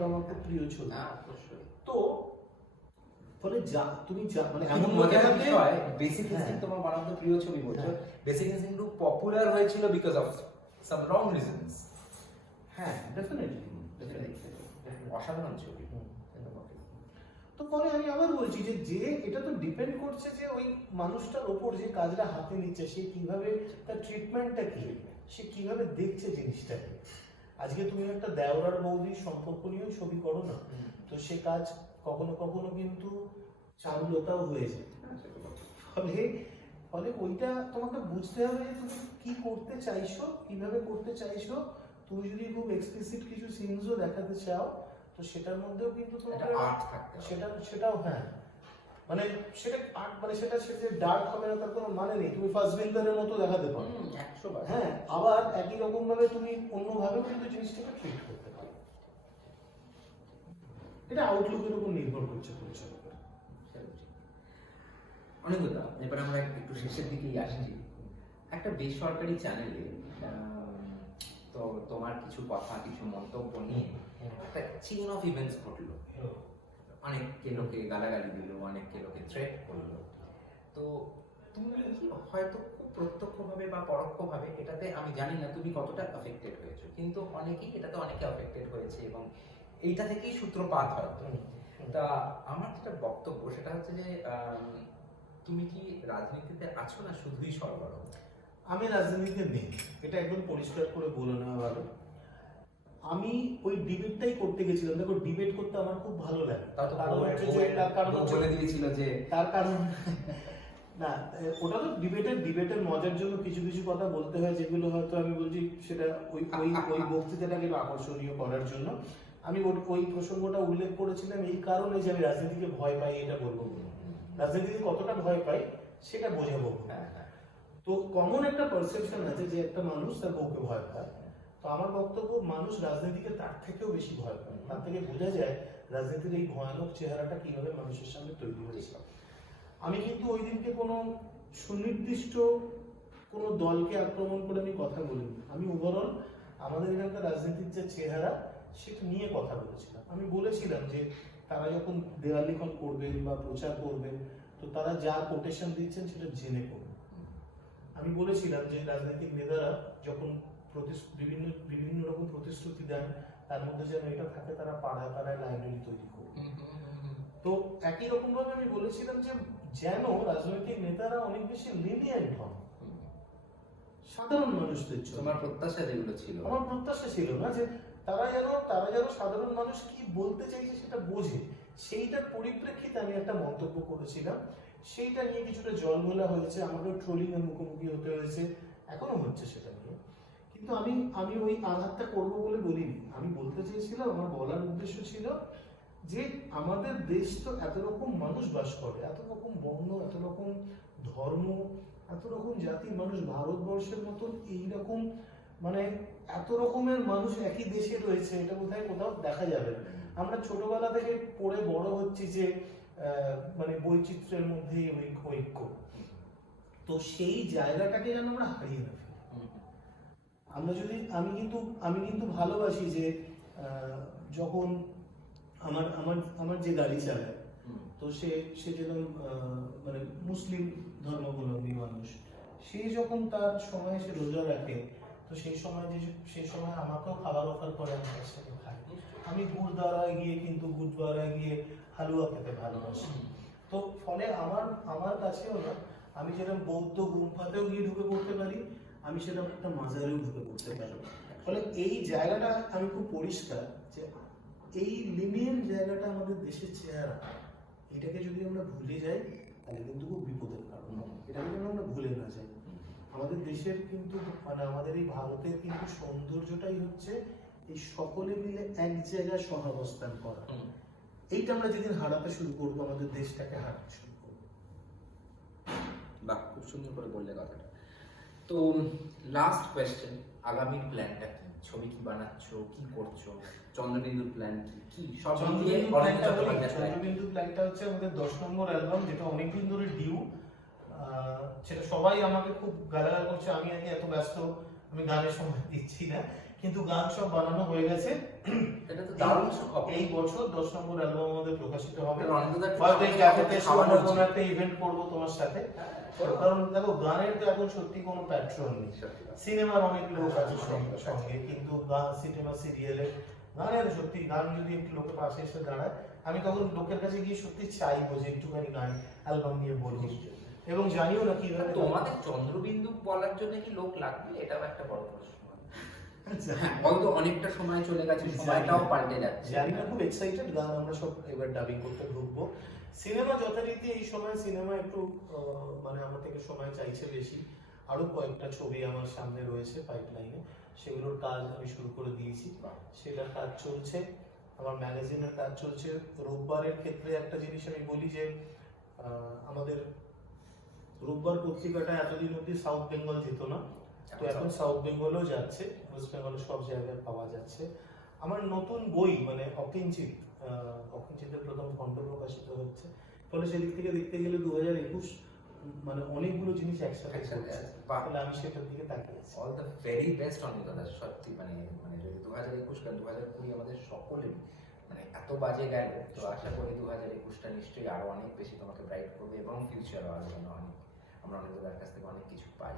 আমার খুব প্রিয় ছবি। তো ফলে তুমি মানে এমন মজার বিষয়, বেসিক ইনস্টিংক্ট তোমার ওয়ান অফ দ্য প্রিয় ছবি বলছো, বেসিক ইনস্টিংক্ট খুব পপুলার হয়েছিল because of some wrong reasons. হ্যাঁ, ডেফিনেটলি অসাধারণ ছবি। তো পরে আমি আবার বলছি যে এটা তো ডিপেন্ড করছে যে ওই মানুষটার ওপর যে কাজটা হাতে নিচ্ছে, সে কিভাবে তার ট্রিটমেন্টটা কি, সে কিভাবে দেখছে জিনিসটাকে। আজকে তুমি একটা দেওরার বৌদির সম্পর্ক নিয়েও ছবি করো না, তো সে কাজ কখনো কখনো কিন্তু চারুলতাও হয়ে যায়। ফলে ওইটা তোমাকে বুঝতে হবে যে তুমি কি করতে চাইছো, কিভাবে করতে চাইছো। তুমি যদি খুব এক্সপ্লিসিট কিছু সিনসও দেখাতে চাও, তো সেটার মধ্যেও কিন্তু তোমাকে সেটাও হ্যাঁ, মানে সেটা আর্ট, মানে সেটা ডার্ক হবে না তার কোনো মানে নেই। তুমি ফার্স্ট বিল্ডারের মতো দেখাতে পারো, হ্যাঁ, আবার একই রকম ভাবে তুমি অন্যভাবেও কিন্তু জিনিসটাকে ট্রিট করতে পারো। এটা আউটলুকের উপর নির্ভর করছে পরিচালকের। অনেকটা এবার আমরা একটু শেষের দিকেই আসছি। একটা বেসরকারি চ্যানেলে তো তোমার কিছু কথা, কিছু মন্তব্য নিয়ে একটা চেইন অফ ইভেন্টস ঘটলো। অনেককে লোকে গালাগালি দিল, অনেককে লোকে থ্রেট করলো। তো তুমি হয়তো খুব প্রত্যক্ষভাবে বা পরোক্ষভাবে, এটাতে আমি জানি না তুমি কতটা অ্যাফেক্টেড হয়েছো, কিন্তু অনেকেই এটাতে অনেকে অ্যাফেক্টেড হয়েছে এবং এইটা থেকেই সূত্রপাত হয়। তা আমার যেটা বক্তব্য সেটা হচ্ছে যে তুমি কি রাজনীতিতে আছো না শুধুই সরবরাহ? আমি রাজনীতিতে নেই, এটা একদম পরিষ্কার করে বলে নেওয়া ভালো। আমি ওই ডিবেটটাই করতে গেছিলাম। দেখো, ডিবেট করতে আমার খুব ভালো লাগে, তার কারণ না, ওটা তো ডিবেটের মজার জন্য কিছু কিছু কথা বলতে হয়, যেগুলো হয়তো আমি বলছি সেটা ওই বক্তৃতাটাকে আকর্ষণীয় করার জন্য আমি ওই প্রসঙ্গটা উল্লেখ করেছিলাম। এই কারণে যে আমি রাজনীতিকে ভয় পাই এটা বলবো, রাজনীতিকে কতটা ভয় পাই সেটা বোঝাবো। তো কমন একটা পারসেপশন আছে যে একটা মানুষ তার বউকে ভয় পায়। তো আমার বক্তব্য, মানুষ রাজনীতিকে তার থেকেও বেশি ভয় পায়। তার থেকে বোঝা যায় রাজনীতির এই ভয়ানক চেহারাটা কিভাবে মানুষের সামনে তৈরি হয়েছে। আমি কিন্তু ওই দিনকে কোনো সুনির্দিষ্ট কোনো দলকে আক্রমণ করে আমি কথা বলিনি। আমি ওভারঅল আমাদের এখানকার রাজনীতির যে চেহারা সেটা নিয়ে কথা বলেছিলাম। আমি বলেছিলাম যে তারা যখন দেওয়াল লিখন করবেন বা প্রচার করবেন, তো তারা যা কোটেশন দিচ্ছেন সেটা জেনে করবেন। আমি বলেছিলাম যে রাজনৈতিক নেতারা যখন বিভিন্ন বিভিন্ন রকম প্রতিশ্রুতি দেন, তার মধ্যে যেন এটা থাকে তারা পাড়ায় পাড়ায় লাইব্রেরি তৈরি করবে। তো একই রকম ভাবে আমি বলেছিলাম যে যেন রাজনৈতিক নেতারা অনেক বেশি লিনিয়েন্ট হন সাধারণ মানুষদের জন্য। তোমার প্রত্যাশা যেগুলো ছিল, আমার প্রত্যাশা ছিল না যে তারা যেন সাধারণ মানুষ কি বলতে চাইছে সেটা বোঝে, সেইটার পরিপ্রেক্ষিতে আমি একটা মন্তব্য করেছিলাম। সেইটা নিয়ে কিছুটা জলঘোলা হয়েছে, আমাকেও ট্রোলিং এর মুখোমুখি হতে হয়েছে, এখনো হচ্ছে সেটা নিয়ে। কিন্তু আমি ওই আঘাতটা করবো বলে বলিনি। আমি বলতে চেয়েছিলাম, আমার বলার উদ্দেশ্য ছিল যে আমাদের দেশ তো এত রকম মানুষ বাস করে, এত রকম বর্ণ, এত রকম ধর্ম, এত রকম জাতির মানুষ, ভারতবর্ষের মতন এইরকম মানে এত রকমের মানুষ একই দেশে রয়েছে, এটা বোধহয় কোথাও দেখা যাবে না। আমরা ছোটবেলা থেকে পড়ে বড় হচ্ছি যে মানে বৈচিত্র্যের মধ্যে ঐক্য, তো সেই জায়গাটাকে যেন আমরা হারিয়ে না ফেলি। আমরা যদি আমি কিন্তু ভালোবাসি যে যখন আমার আমার আমার যে গাড়ি চালায়, তো সে যেন মানে মুসলিম ধর্মাবলম্বী মানুষ, সে যখন তার সময় সে রোজা রাখে, তো সেই সময় আমাকেও খাবার অফার করে, আমি তার সাথে খাই। আমি গুরুদ্বারায় গিয়ে হালুয়া খেতে ভালোবাসি। তো ফলে আমার কাছেও না, আমি যেরকম বৌদ্ধ গুম্ফাতেও গিয়ে ঢুকে পড়তে পারি, আমি সেরকম একটা মাজারেও ঢুকে পড়তে পারি। ফলে এই জায়গাটা আমি খুব পরিষ্কার যে এই লিনিয়েন্ট জায়গাটা আমাদের দেশের চেহারা, এটাকে যদি আমরা ভুলে যাই তাহলে কিন্তু খুব বিপদের কারণ হবে। এটাকে যেন আমরা ভুলে না যাই। আমাদের দেশের কিন্তু মানে আমাদের এই ভারতের কিন্তু সৌন্দর্যটাই হচ্ছে এই সকলে মিলে এক জায়গায় সহাবস্থান করা। এইটা আমরা যেদিন হারাতে শুরু করবো, আমাদের দেশটাকে হারাতে শুরু করবো। বাহ, খুব সুন্দর করে বললে কথাটা। তো লাস্ট কোয়েশ্চেন, আগামী প্ল্যানটা কি? ছবি কি বানাচ্ছো, কি করছো, চন্দ্রবিন্দুর প্ল্যান কি সব মিলিয়ে চন্দ্রবিন্দু প্ল্যানটা হচ্ছে আমাদের 10 নম্বর অ্যালবাম, যেটা অনেকদিন ধরে ডিউ। সেটা সবাই আমাকে খুব গালাগাল করছে, আমি আগে এত ব্যস্ত, আমি গানের সময় দিচ্ছি না, কিন্তু গান সব বানানো হয়ে গেছে। এটা তো দারুণ খবর। এই বছর 10 নম্বর অ্যালবাম আমাদের প্রকাশিত হবে। হয়তো এই ক্যাফেতে আমরা কোনো একটা ইভেন্ট করব তোমার সাথে, কারণ দেখো গানের তো এখন সত্যি কোনো প্যাট্রন নেই। সিনেমার অনেক লোক আছে সঙ্গে, কিন্তু সিনেমা সিরিয়ালে গানের সত্যি গান যদি একটু লোকের পাশে এসে দাঁড়ায়, আমি তখন লোকের কাছে গিয়ে সত্যি চাইবো যে একটুখানি গান অ্যালবাম নিয়ে বলবো, এবং জানিও না কিভাবে। তোমাদের চন্দ্রবিন্দু বলার জন্য কি লোক লাগবে, এটাও একটা বড় প্রশ্ন। হয়তো অনেকটা সময় চলে গেছে, সময়টাও পাল্টে যাচ্ছে, জানি না, খুব এক্সাইটেড। গান আমরা সব এবার ডাবিং করতে ঢুকবো। সিনেমা যথারীতি এই সময় সিনেমা একটু মানে আমার থেকে সময় চাইছে বেশি। আরো কয়েকটা ছবি আমার সামনে রয়েছে পাইপলাইনে, সেগুলোর কাজ আমি শুরু করে দিয়েছি, সেটার কাজ চলছে। আমার ম্যাগাজিনের কাজ চলছে। রোববারের ক্ষেত্রে একটা জিনিস আমি বলি যে আমাদের রোববার পত্রিকাটা এতদিন অব্দি সাউথ বেঙ্গল যেত না, তো এখন সাউথ বেঙ্গলও যাচ্ছে, ওয়েস্ট বেঙ্গলের সব জায়গায় পাওয়া যাচ্ছে। আমার নতুন বই মানে অকিঞ্চিতের প্রথম খণ্ড প্রকাশিত হচ্ছে, ফলে সেদিক থেকে দেখতে গেলে 2021 মানে অনেকগুলো জিনিস একসাথে চলছে, তাহলে আমি সেটার দিকে তাকিয়ে আছি। All the very best Anil দাদা, সত্যি মানে যদি 2021 কারণ 2020 আমাদের সকলের মানে এত বাজে গেল, তো আশা করি 2021টা নিশ্চয়ই আরো অনেক বেশি তোমাকে ব্রাইট করবে, এবং ফিউচারও আরো যেন আমরা অনিল দাদার কাছ থেকে অনেক কিছু পাই।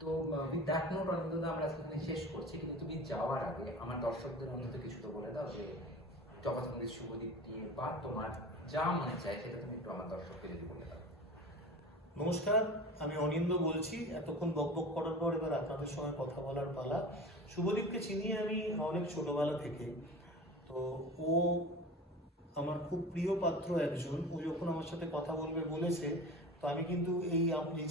তো উইথ দ্যাট নোট অনিল দাদা আমরা আজকে শেষ করছি, কিন্তু তুমি যাওয়ার আগে আমার দর্শকদের অন্তত কিছু তো বলে দাও যে জগৎসংগীত শুভদীপ নিয়ে, বা তোমার যা মনে চায় সেটা তুমি একটু আমার দর্শককে যদি বলে দাও। নমস্কার, আমি অনিন্দ বলছি। এতক্ষণ বকবক করার পর এবার আপনাদের সঙ্গে কথা বলার পালা। শুভদীপকে চিনি আমি অনেক ছোটবেলা থেকে, তো ও আমার খুব প্রিয় পাত্র একজন। ও যখন আমার সাথে কথা বলবে বলেছে, তো আমি কিন্তু এই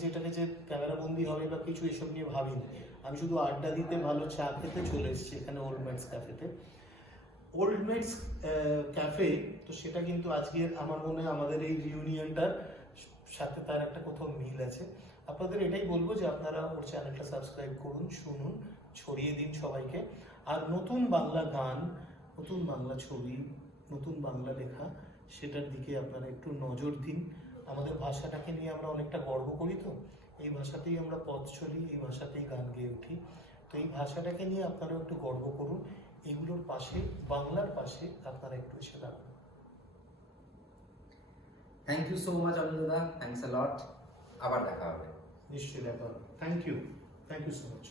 যেটাকে যে ক্যামেরা বন্দি হবে বা কিছু এসব নিয়ে ভাবিনি। আমি শুধু আড্ডা দিতে, ভালো চা খেতে চলে এসেছি এখানে ওল্ড মেটস ক্যাফেতে। ওল্ড মেটস ক্যাফে, তো সেটা কিন্তু আজকের আমার মনে হয় আমাদের এই রিউনিয়নটার সাথে তার একটা কোথাও মিল আছে। আপনাদের এটাই বলবো যে আপনারা ওর চ্যানেলটা সাবস্ক্রাইব করুন, শুনুন, ছড়িয়ে দিন সবাইকে। আর নতুন বাংলা গান, নতুন বাংলা ছবি, নতুন বাংলা লেখা, সেটার দিকে আপনারা একটু নজর দিন। আমাদের ভাষাটাকে নিয়ে আমরা অনেকটা গর্ব করি, তো এই ভাষাতেই আমরা পথ চলি, এই ভাষাতেই গান গেয়ে উঠি। তো এই ভাষাটাকে নিয়ে আপনারা একটু গর্ব করুন, এগুলোর পাশে, বাংলার পাশে আপনারা একটু এসে দাঁড়ান। Thank you so much Anil দাদা, থ্যাংকস আ লট, আবার দেখা হবে। নিশ্চয়ই দেখা হবে। Thank you so much.